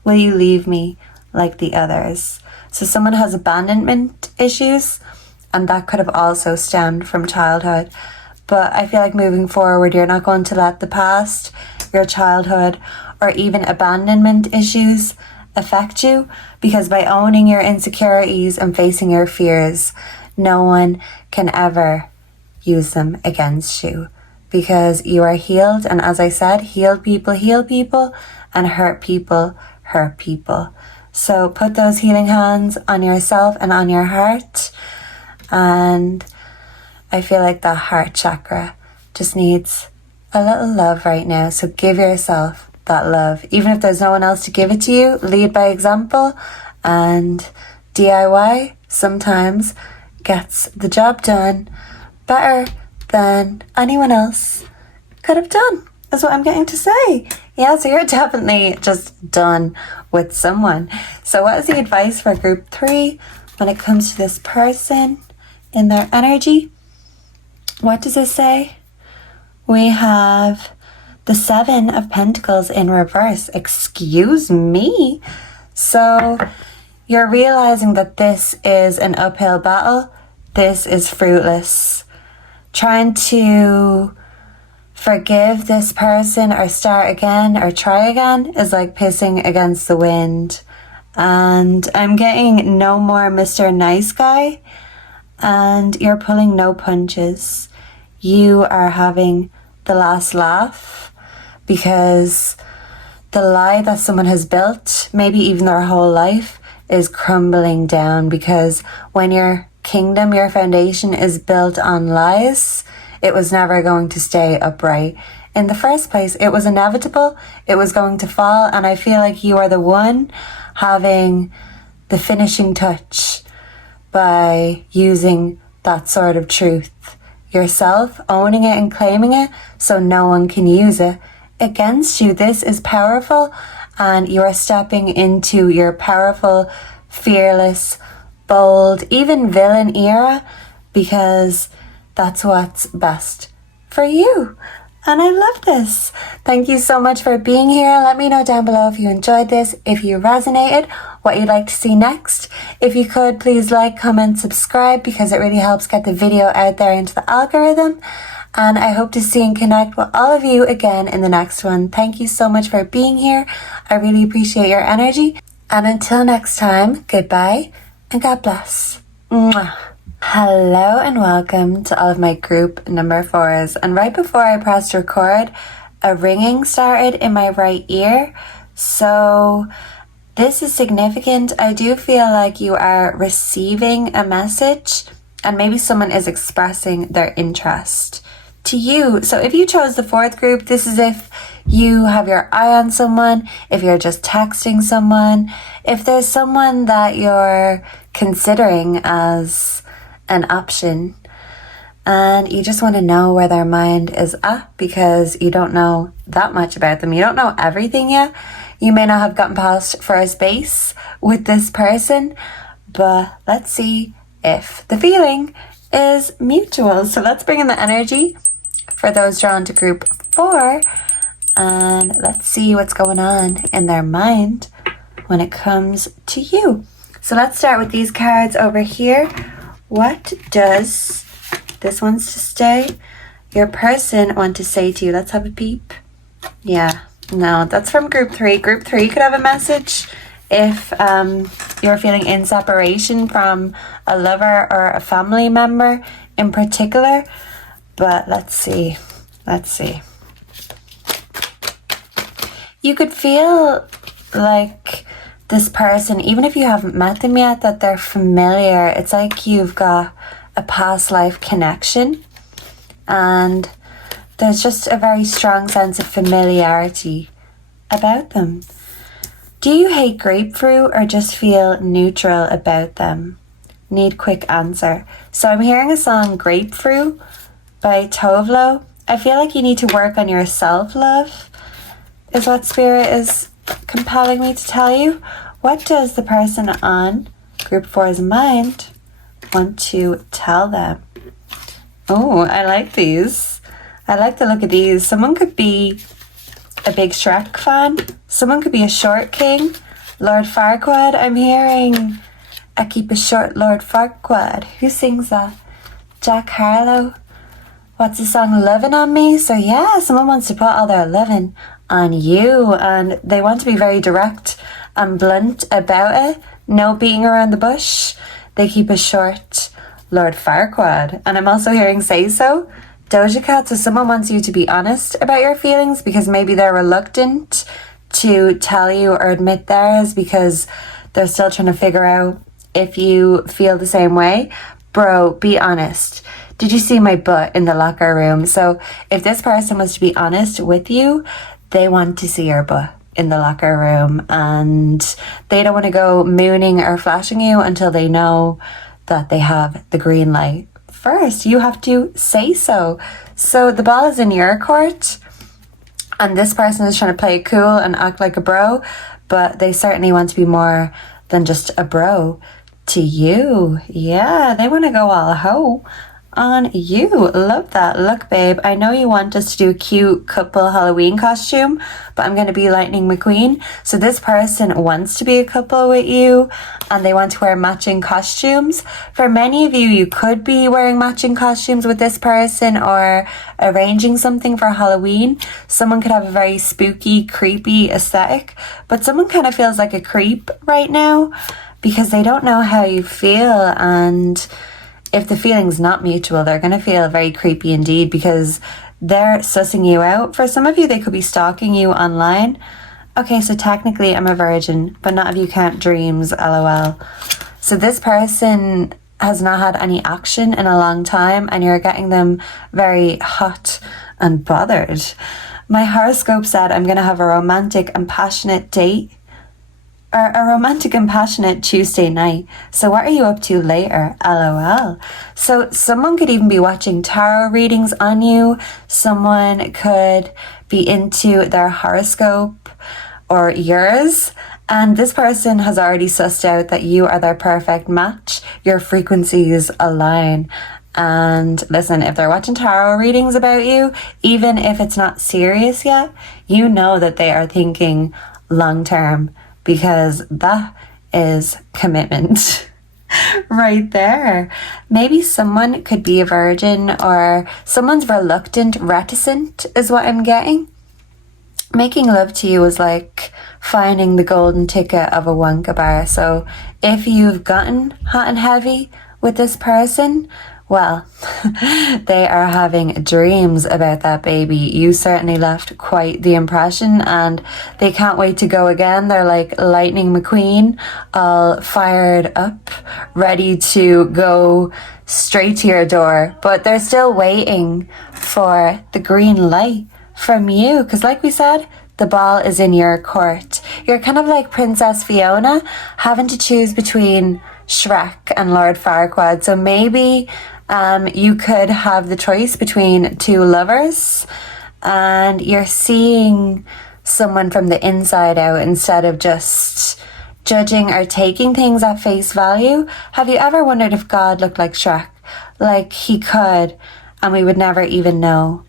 Will you leave me like the others? So someone has abandonment issues, and that could have also stemmed from childhood. But I feel like moving forward, you're not going to let the past, your childhood, or even abandonment issues affect you, because by owning your insecurities and facing your fears, no one can ever use them against you, because you are healed. And as I said, healed people heal people, and hurt people hurt people. So put those healing hands on yourself and on your heart, and I feel like that heart chakra just needs a little love right now. So give yourself that love. Even if there's no one else to give it to you, lead by example, and DIY sometimes gets the job done better than anyone else could have done, is what I'm getting to say. Yeah, so you're definitely just done with someone. So what is the advice for group 3 when it comes to this person in their energy? What does it say? We have the 7 of Pentacles in reverse. Excuse me. So you're realizing that this is an uphill battle. This is fruitless. Trying to forgive this person or start again or try again is like pissing against the wind. And I'm getting no more Mr. Nice Guy, and you're pulling no punches. You are having the last laugh because the lie that someone has built, maybe even their whole life, is crumbling down, because when your kingdom, your foundation is built on lies, it was never going to stay upright. In the first place, it was inevitable. It was going to fall, and I feel like you are the one having the finishing touch by using that sort of truth yourself, owning it and claiming it so no one can use it against you. This is powerful, and you are stepping into your powerful, fearless, bold, even villain era, because that's what's best for you. And I love this. Thank you so much for being here. Let me know down below if you enjoyed this, if you resonated, what you'd like to see next. If you could, please like, comment, subscribe, because it really helps get the video out there into the algorithm. And I hope to see and connect with all of you again in the next one. Thank you so much for being here. I really appreciate your energy. And until next time, goodbye and God bless. Mwah. Hello and welcome to all of my group number 4s. And right before I pressed record, a ringing started in my right ear. So this is significant. I do feel like you are receiving a message, and maybe someone is expressing their interest to you. So if you chose the 4th group, this is if you have your eye on someone, if you're just texting someone, if there's someone that you're considering as an option and you just want to know where their mind is at, because you don't know that much about them. You don't know everything yet. You may not have gotten past first base with this person, but let's see if the feeling is mutual. So let's bring in the energy for those drawn to group 4, and let's see what's going on in their mind when it comes to you. So let's start with these cards over here. What does this one's to stay your person want to say to you? Let's have a peep. Yeah, no, that's from group 3. Group 3 could have a message if you're feeling in separation from a lover or a family member in particular. But let's see. You could feel like this person, even if you haven't met them yet, that they're familiar. It's like you've got a past life connection, and there's just a very strong sense of familiarity about them. Do you hate grapefruit or just feel neutral about them? Need quick answer. So I'm hearing a song, Grapefruit by Tovlo. I feel like you need to work on your self-love, is what Spirit is compelling me to tell you. What does the person on group 4's mind want to tell them? Oh, I like these. I like the look of these. Someone could be a big Shrek fan. Someone could be a short king. Lord Farquaad. I'm hearing I keep a short Lord Farquaad. Who sings that? Jack Harlow. What's the song, Lovin' on Me? So yeah, someone wants to put all their lovin' on you, and they want to be very direct and blunt about it. No beating around the bush. They keep a short Lord Farquaad. And I'm also hearing Say So, Doja Cat. So someone wants you to be honest about your feelings, because maybe they're reluctant to tell you or admit theirs because they're still trying to figure out if you feel the same way. Bro, be honest. Did you see my butt in the locker room? So if this person was to be honest with you, they want to see your butt in the locker room, and they don't want to go mooning or flashing you until they know that they have the green light. First, you have to say so. So the ball is in your court, and this person is trying to play it cool and act like a bro, but they certainly want to be more than just a bro to you. Yeah, they want to go all ho on you. Love that. Look, babe, I know you want us to do a cute couple Halloween costume, but I'm going to be Lightning McQueen. So this person wants to be a couple with you, and they want to wear matching costumes. For many of you, you could be wearing matching costumes with this person or arranging something for Halloween. Someone could have a very spooky, creepy aesthetic, but someone kind of feels like a creep right now because they don't know how you feel, and if the feeling's not mutual, they're going to feel very creepy indeed because they're sussing you out. For some of you, they could be stalking you online. Okay, so technically I'm a virgin, but not if you count dreams, lol. So this person has not had any action in a long time, and you're getting them very hot and bothered. My horoscope said I'm going to have a romantic and passionate date, or a romantic and passionate Tuesday night. So what are you up to later? LOL. So someone could even be watching tarot readings on you. Someone could be into their horoscope or yours. And this person has already sussed out that you are their perfect match. Your frequencies align. And listen, if they're watching tarot readings about you, even if it's not serious yet, you know that they are thinking long term, because that is commitment right there. Maybe someone could be a virgin, or someone's reticent is what I'm getting. Making love to you is like finding the golden ticket of a Wonka bar. So if you've gotten hot and heavy with this person, well, they are having dreams about that baby. You certainly left quite the impression, and they can't wait to go again. They're like Lightning McQueen, all fired up, ready to go straight to your door. But they're still waiting for the green light from you, because like we said, the ball is in your court. You're kind of like Princess Fiona, having to choose between Shrek and Lord Farquaad. So maybe you could have the choice between two lovers, and you're seeing someone from the inside out instead of just judging or taking things at face value. Have you ever wondered if God looked like Shrek? Like he could, and we would never even know.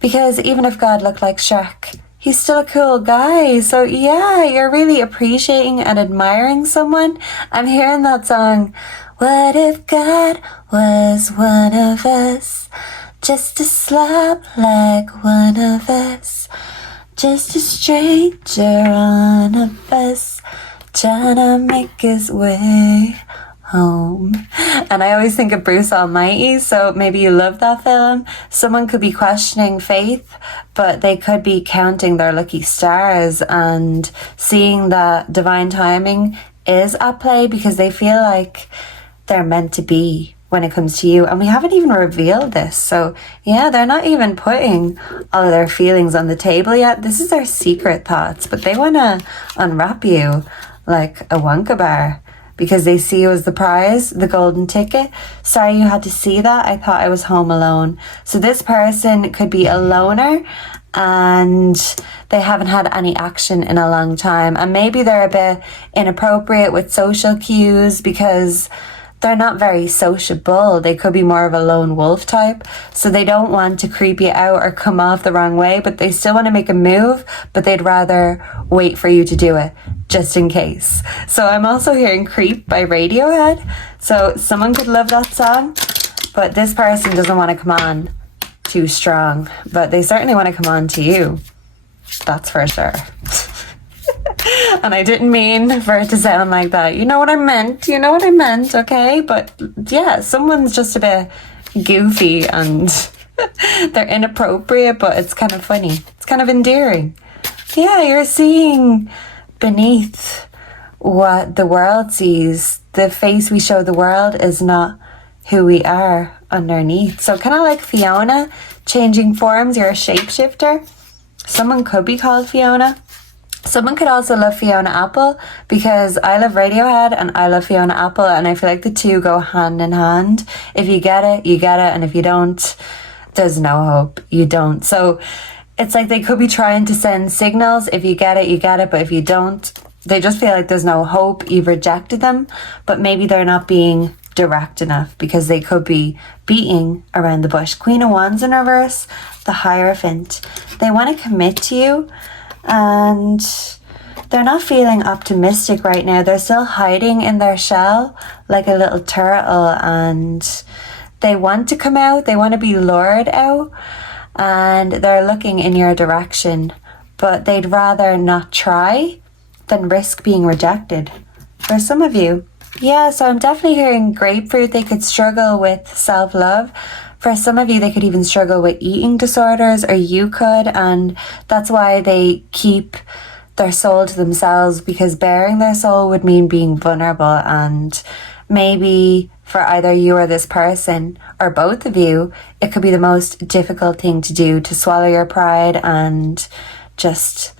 Because even if God looked like Shrek, he's still a cool guy. So yeah, you're really appreciating and admiring someone. I'm hearing that song, what if God was one of us? Just a slob like one of us. Just a stranger on a bus, trying to make his way home. And I always think of Bruce Almighty, so maybe you love that film. Someone could be questioning faith, but they could be counting their lucky stars and seeing that divine timing is at play, because they feel like they're meant to be when it comes to you. And we haven't even revealed this. So yeah, they're not even putting all of their feelings on the table yet. This is their secret thoughts, but they want to unwrap you like a Wonka bar, because they see you as the prize, the golden ticket. Sorry you had to see that. I thought I was home alone. So this person could be a loner, and they haven't had any action in a long time. And maybe they're a bit inappropriate with social cues because they're not very sociable. They could be more of a lone wolf type. So they don't want to creep you out or come off the wrong way, but they still want to make a move, but they'd rather wait for you to do it, just in case. So I'm also hearing Creep by Radiohead. So someone could love that song, but this person doesn't want to come on too strong, but they certainly want to come on to you. That's for sure. And I didn't mean for it to sound like that. You know what I meant, okay? But yeah, someone's just a bit goofy and they're inappropriate, but it's kind of funny. It's kind of endearing. Yeah, you're seeing beneath what the world sees. The face we show the world is not who we are underneath. So kind of like Fiona, changing forms, you're a shapeshifter. Someone could be called Fiona. Someone could also love Fiona Apple, because I love Radiohead and I love Fiona Apple, and I feel like the two go hand in hand. If you get it, you get it, and if you don't, there's no hope. You don't. So it's like they could be trying to send signals. If you get it, you get it, but if you don't, they just feel like there's no hope. You've rejected them, but maybe they're not being direct enough, because they could be beating around the bush. Queen of Wands in reverse, the Hierophant. They want to commit to you, and they're not feeling optimistic right now. They're still hiding in their shell like a little turtle, and they want to come out. They want to be lured out, and they're looking in your direction, but they'd rather not try than risk being rejected. For some of you, yeah, so I'm definitely hearing grapefruit. They could struggle with self-love. For some of you, they could even struggle with eating disorders, or you could, and that's why they keep their soul to themselves, because bearing their soul would mean being vulnerable. And maybe for either you or this person, or both of you, it could be the most difficult thing to do, to swallow your pride and just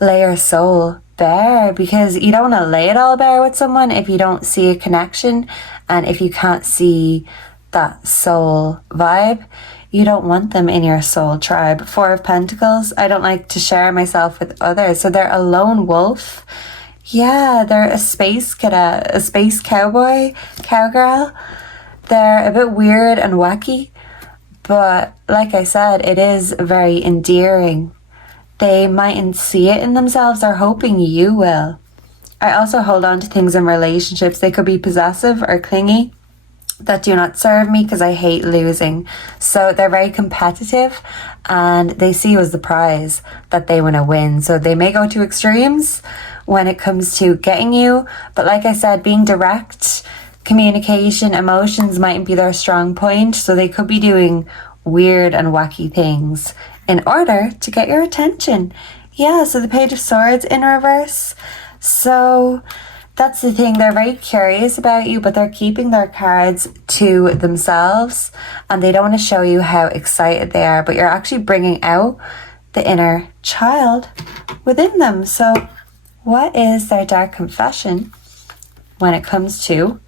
lay your soul bare, because you don't want to lay it all bare with someone if you don't see a connection, and if you can't see that soul vibe, you don't want them in your soul tribe. Four of Pentacles, I don't like to share myself with others, so they're a lone wolf. Yeah, they're a space cadet, a space cowboy, cowgirl. They're a bit weird and wacky, but like I said, it is very endearing. They mightn't see it in themselves, they're hoping you will. I also hold on to things in relationships. They could be possessive or clingy, that do not serve me, because I hate losing. So they're very competitive, and they see you as the prize that they want to win. So they may go to extremes when it comes to getting you, but like I said, being direct, communication, emotions mightn't be their strong point. So they could be doing weird and wacky things in order to get your attention. Yeah, so the Page of Swords in reverse. So that's the thing, they're very curious about you, but they're keeping their cards to themselves, and they don't want to show you how excited they are, but you're actually bringing out the inner child within them. So what is their dark confession when it comes to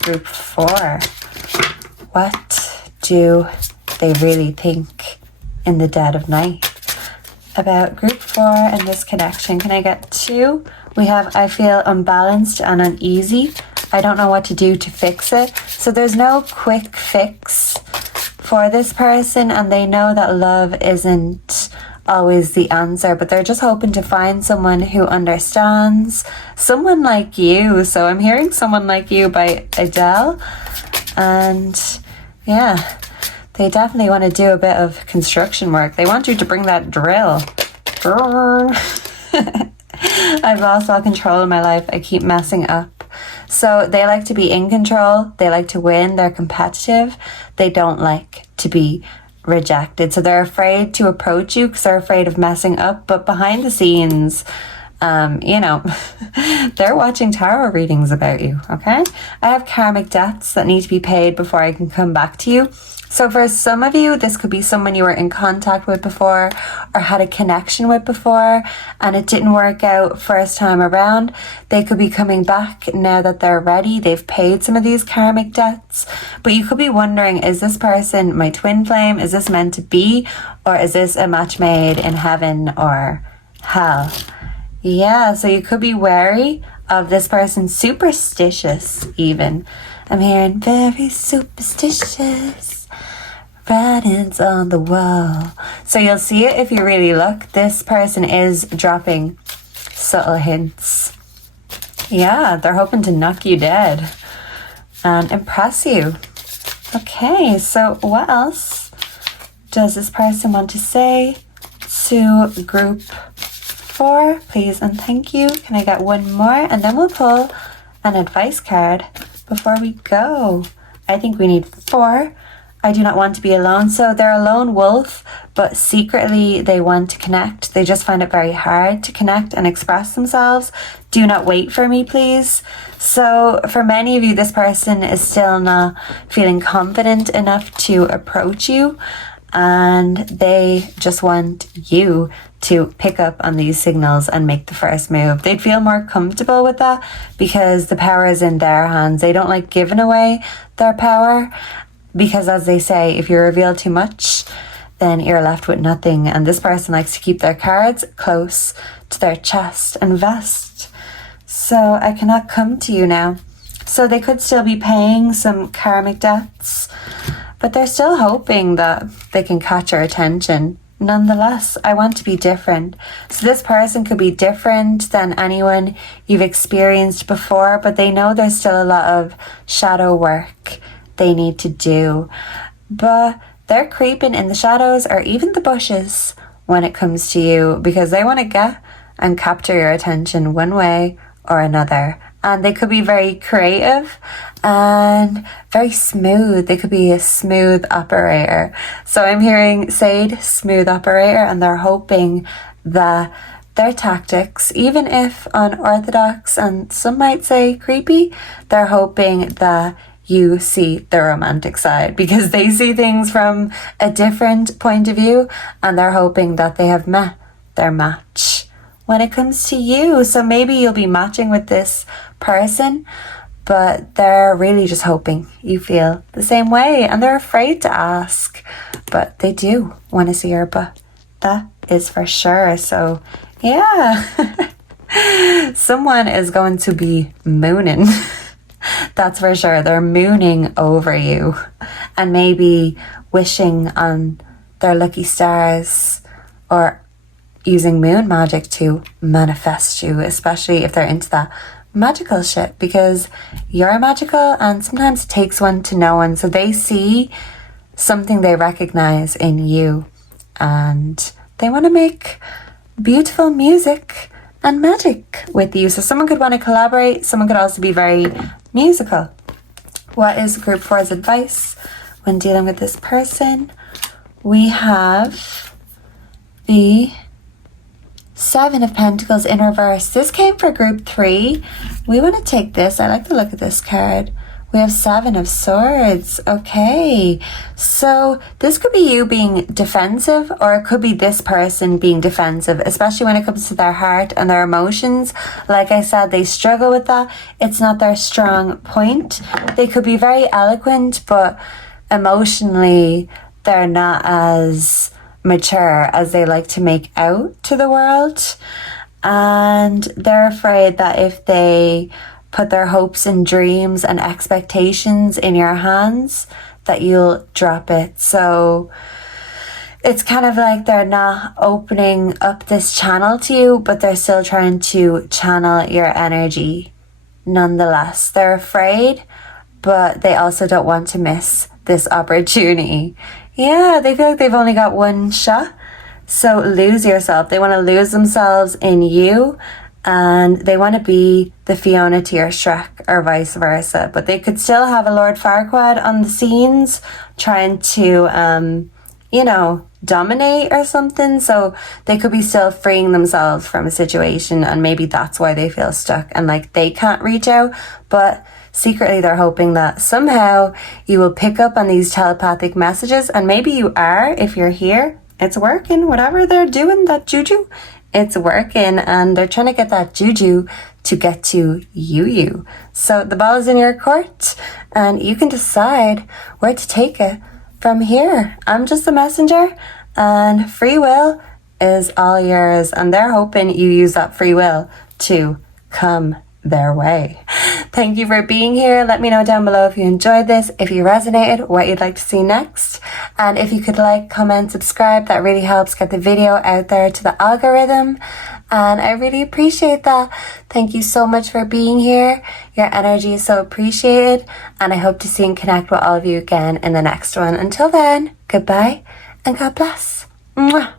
group 4? What do they really think in the dead of night about group 4 and this connection? Can I get 2? We have, I feel unbalanced and uneasy. I don't know what to do to fix it. So there's no quick fix for this person, and they know that love isn't always the answer, but they're just hoping to find someone who understands, someone like you. So I'm hearing Someone Like You by Adele, and yeah, they definitely want to do a bit of construction work. They want you to bring that drill. I've lost all control in my life. I keep messing up. So they like to be in control. They like to win. They're competitive. They don't like to be rejected. So they're afraid to approach you because they're afraid of messing up. But behind the scenes, they're watching tarot readings about you, okay? I have karmic debts that need to be paid before I can come back to you. So for some of you, this could be someone you were in contact with before or had a connection with before, and it didn't work out first time around. They could be coming back now that they're ready. They've paid some of these karmic debts, but you could be wondering, is this person my twin flame? Is this meant to be? Or is this a match made in heaven or hell? Yeah, so you could be wary of this person. Superstitious even. I'm hearing very superstitious. Writings on the wall. So you'll see it if you really look. This person is dropping subtle hints. Yeah, they're hoping to knock you dead and impress you. Okay, so what else does this person want to say to group 4? Please and thank you. Can I get one more? And then we'll pull an advice card before we go. I think we need 4. I do not want to be alone. So they're a lone wolf, but secretly they want to connect. They just find it very hard to connect and express themselves. Do not wait for me, please. So for many of you, this person is still not feeling confident enough to approach you, and they just want you to pick up on these signals and make the first move. They'd feel more comfortable with that because the power is in their hands. They don't like giving away their power because, as they say, if you reveal too much, then you're left with nothing. And this person likes to keep their cards close to their chest and vest. So I cannot come to you now. So they could still be paying some karmic debts, but they're still hoping that they can catch your attention. Nonetheless, I want to be different. So this person could be different than anyone you've experienced before, but they know there's still a lot of shadow work they need to do. But they're creeping in the shadows or even the bushes when it comes to you because they want to get and capture your attention one way or another. And they could be very creative and very smooth. They could be a smooth operator. So I'm hearing Sade, smooth operator, and they're hoping that their tactics, even if unorthodox and some might say creepy, they're hoping that you see the romantic side because they see things from a different point of view and they're hoping that they have met their match when it comes to you. So maybe you'll be matching with this person, but they're really just hoping you feel the same way and they're afraid to ask, but they do want to see your butt. That is for sure. So yeah, someone is going to be mooning. That's for sure. They're mooning over you and maybe wishing on their lucky stars or using moon magic to manifest you, especially if they're into that magical shit, because you're magical and sometimes it takes one to know one. So they see something they recognize in you and they want to make beautiful music and magic with you. So someone could want to collaborate. Someone could also be very musical. What is group 4's advice when dealing with this person? We have the 7 of Pentacles in reverse. This came for group 3. We want to take this. I like the look of this card. We have 7 of Swords. Okay. So this could be you being defensive, or it could be this person being defensive, especially when it comes to their heart and their emotions. Like I said, they struggle with that. It's not their strong point. They could be very eloquent, but emotionally, they're not as mature as they like to make out to the world. And they're afraid that if they put their hopes and dreams and expectations in your hands, that you'll drop it. So it's kind of like they're not opening up this channel to you, but they're still trying to channel your energy. Nonetheless, they're afraid, but they also don't want to miss this opportunity. Yeah, they feel like they've only got one shot. So lose yourself. They want to lose themselves in you. And they want to be the Fiona to your Shrek or vice versa. But they could still have a Lord Farquaad on the scenes trying to, dominate or something. So they could be still freeing themselves from a situation. And maybe that's why they feel stuck and like they can't reach out. But secretly they're hoping that somehow you will pick up on these telepathic messages. And maybe you are if you're here. It's working. Whatever they're doing, that juju, it's working, and they're trying to get that juju to get to you. So the ball is in your court and you can decide where to take it from here. I'm just a messenger and free will is all yours, and they're hoping you use that free will to come their way. Thank you for being here. Let me know down below if you enjoyed this, if you resonated, what you'd like to see next. And if you could like, comment, subscribe, that really helps get the video out there to the algorithm. And I really appreciate that. Thank you so much for being here. Your energy is so appreciated. And I hope to see and connect with all of you again in the next one. Until then, goodbye and God bless. Mwah.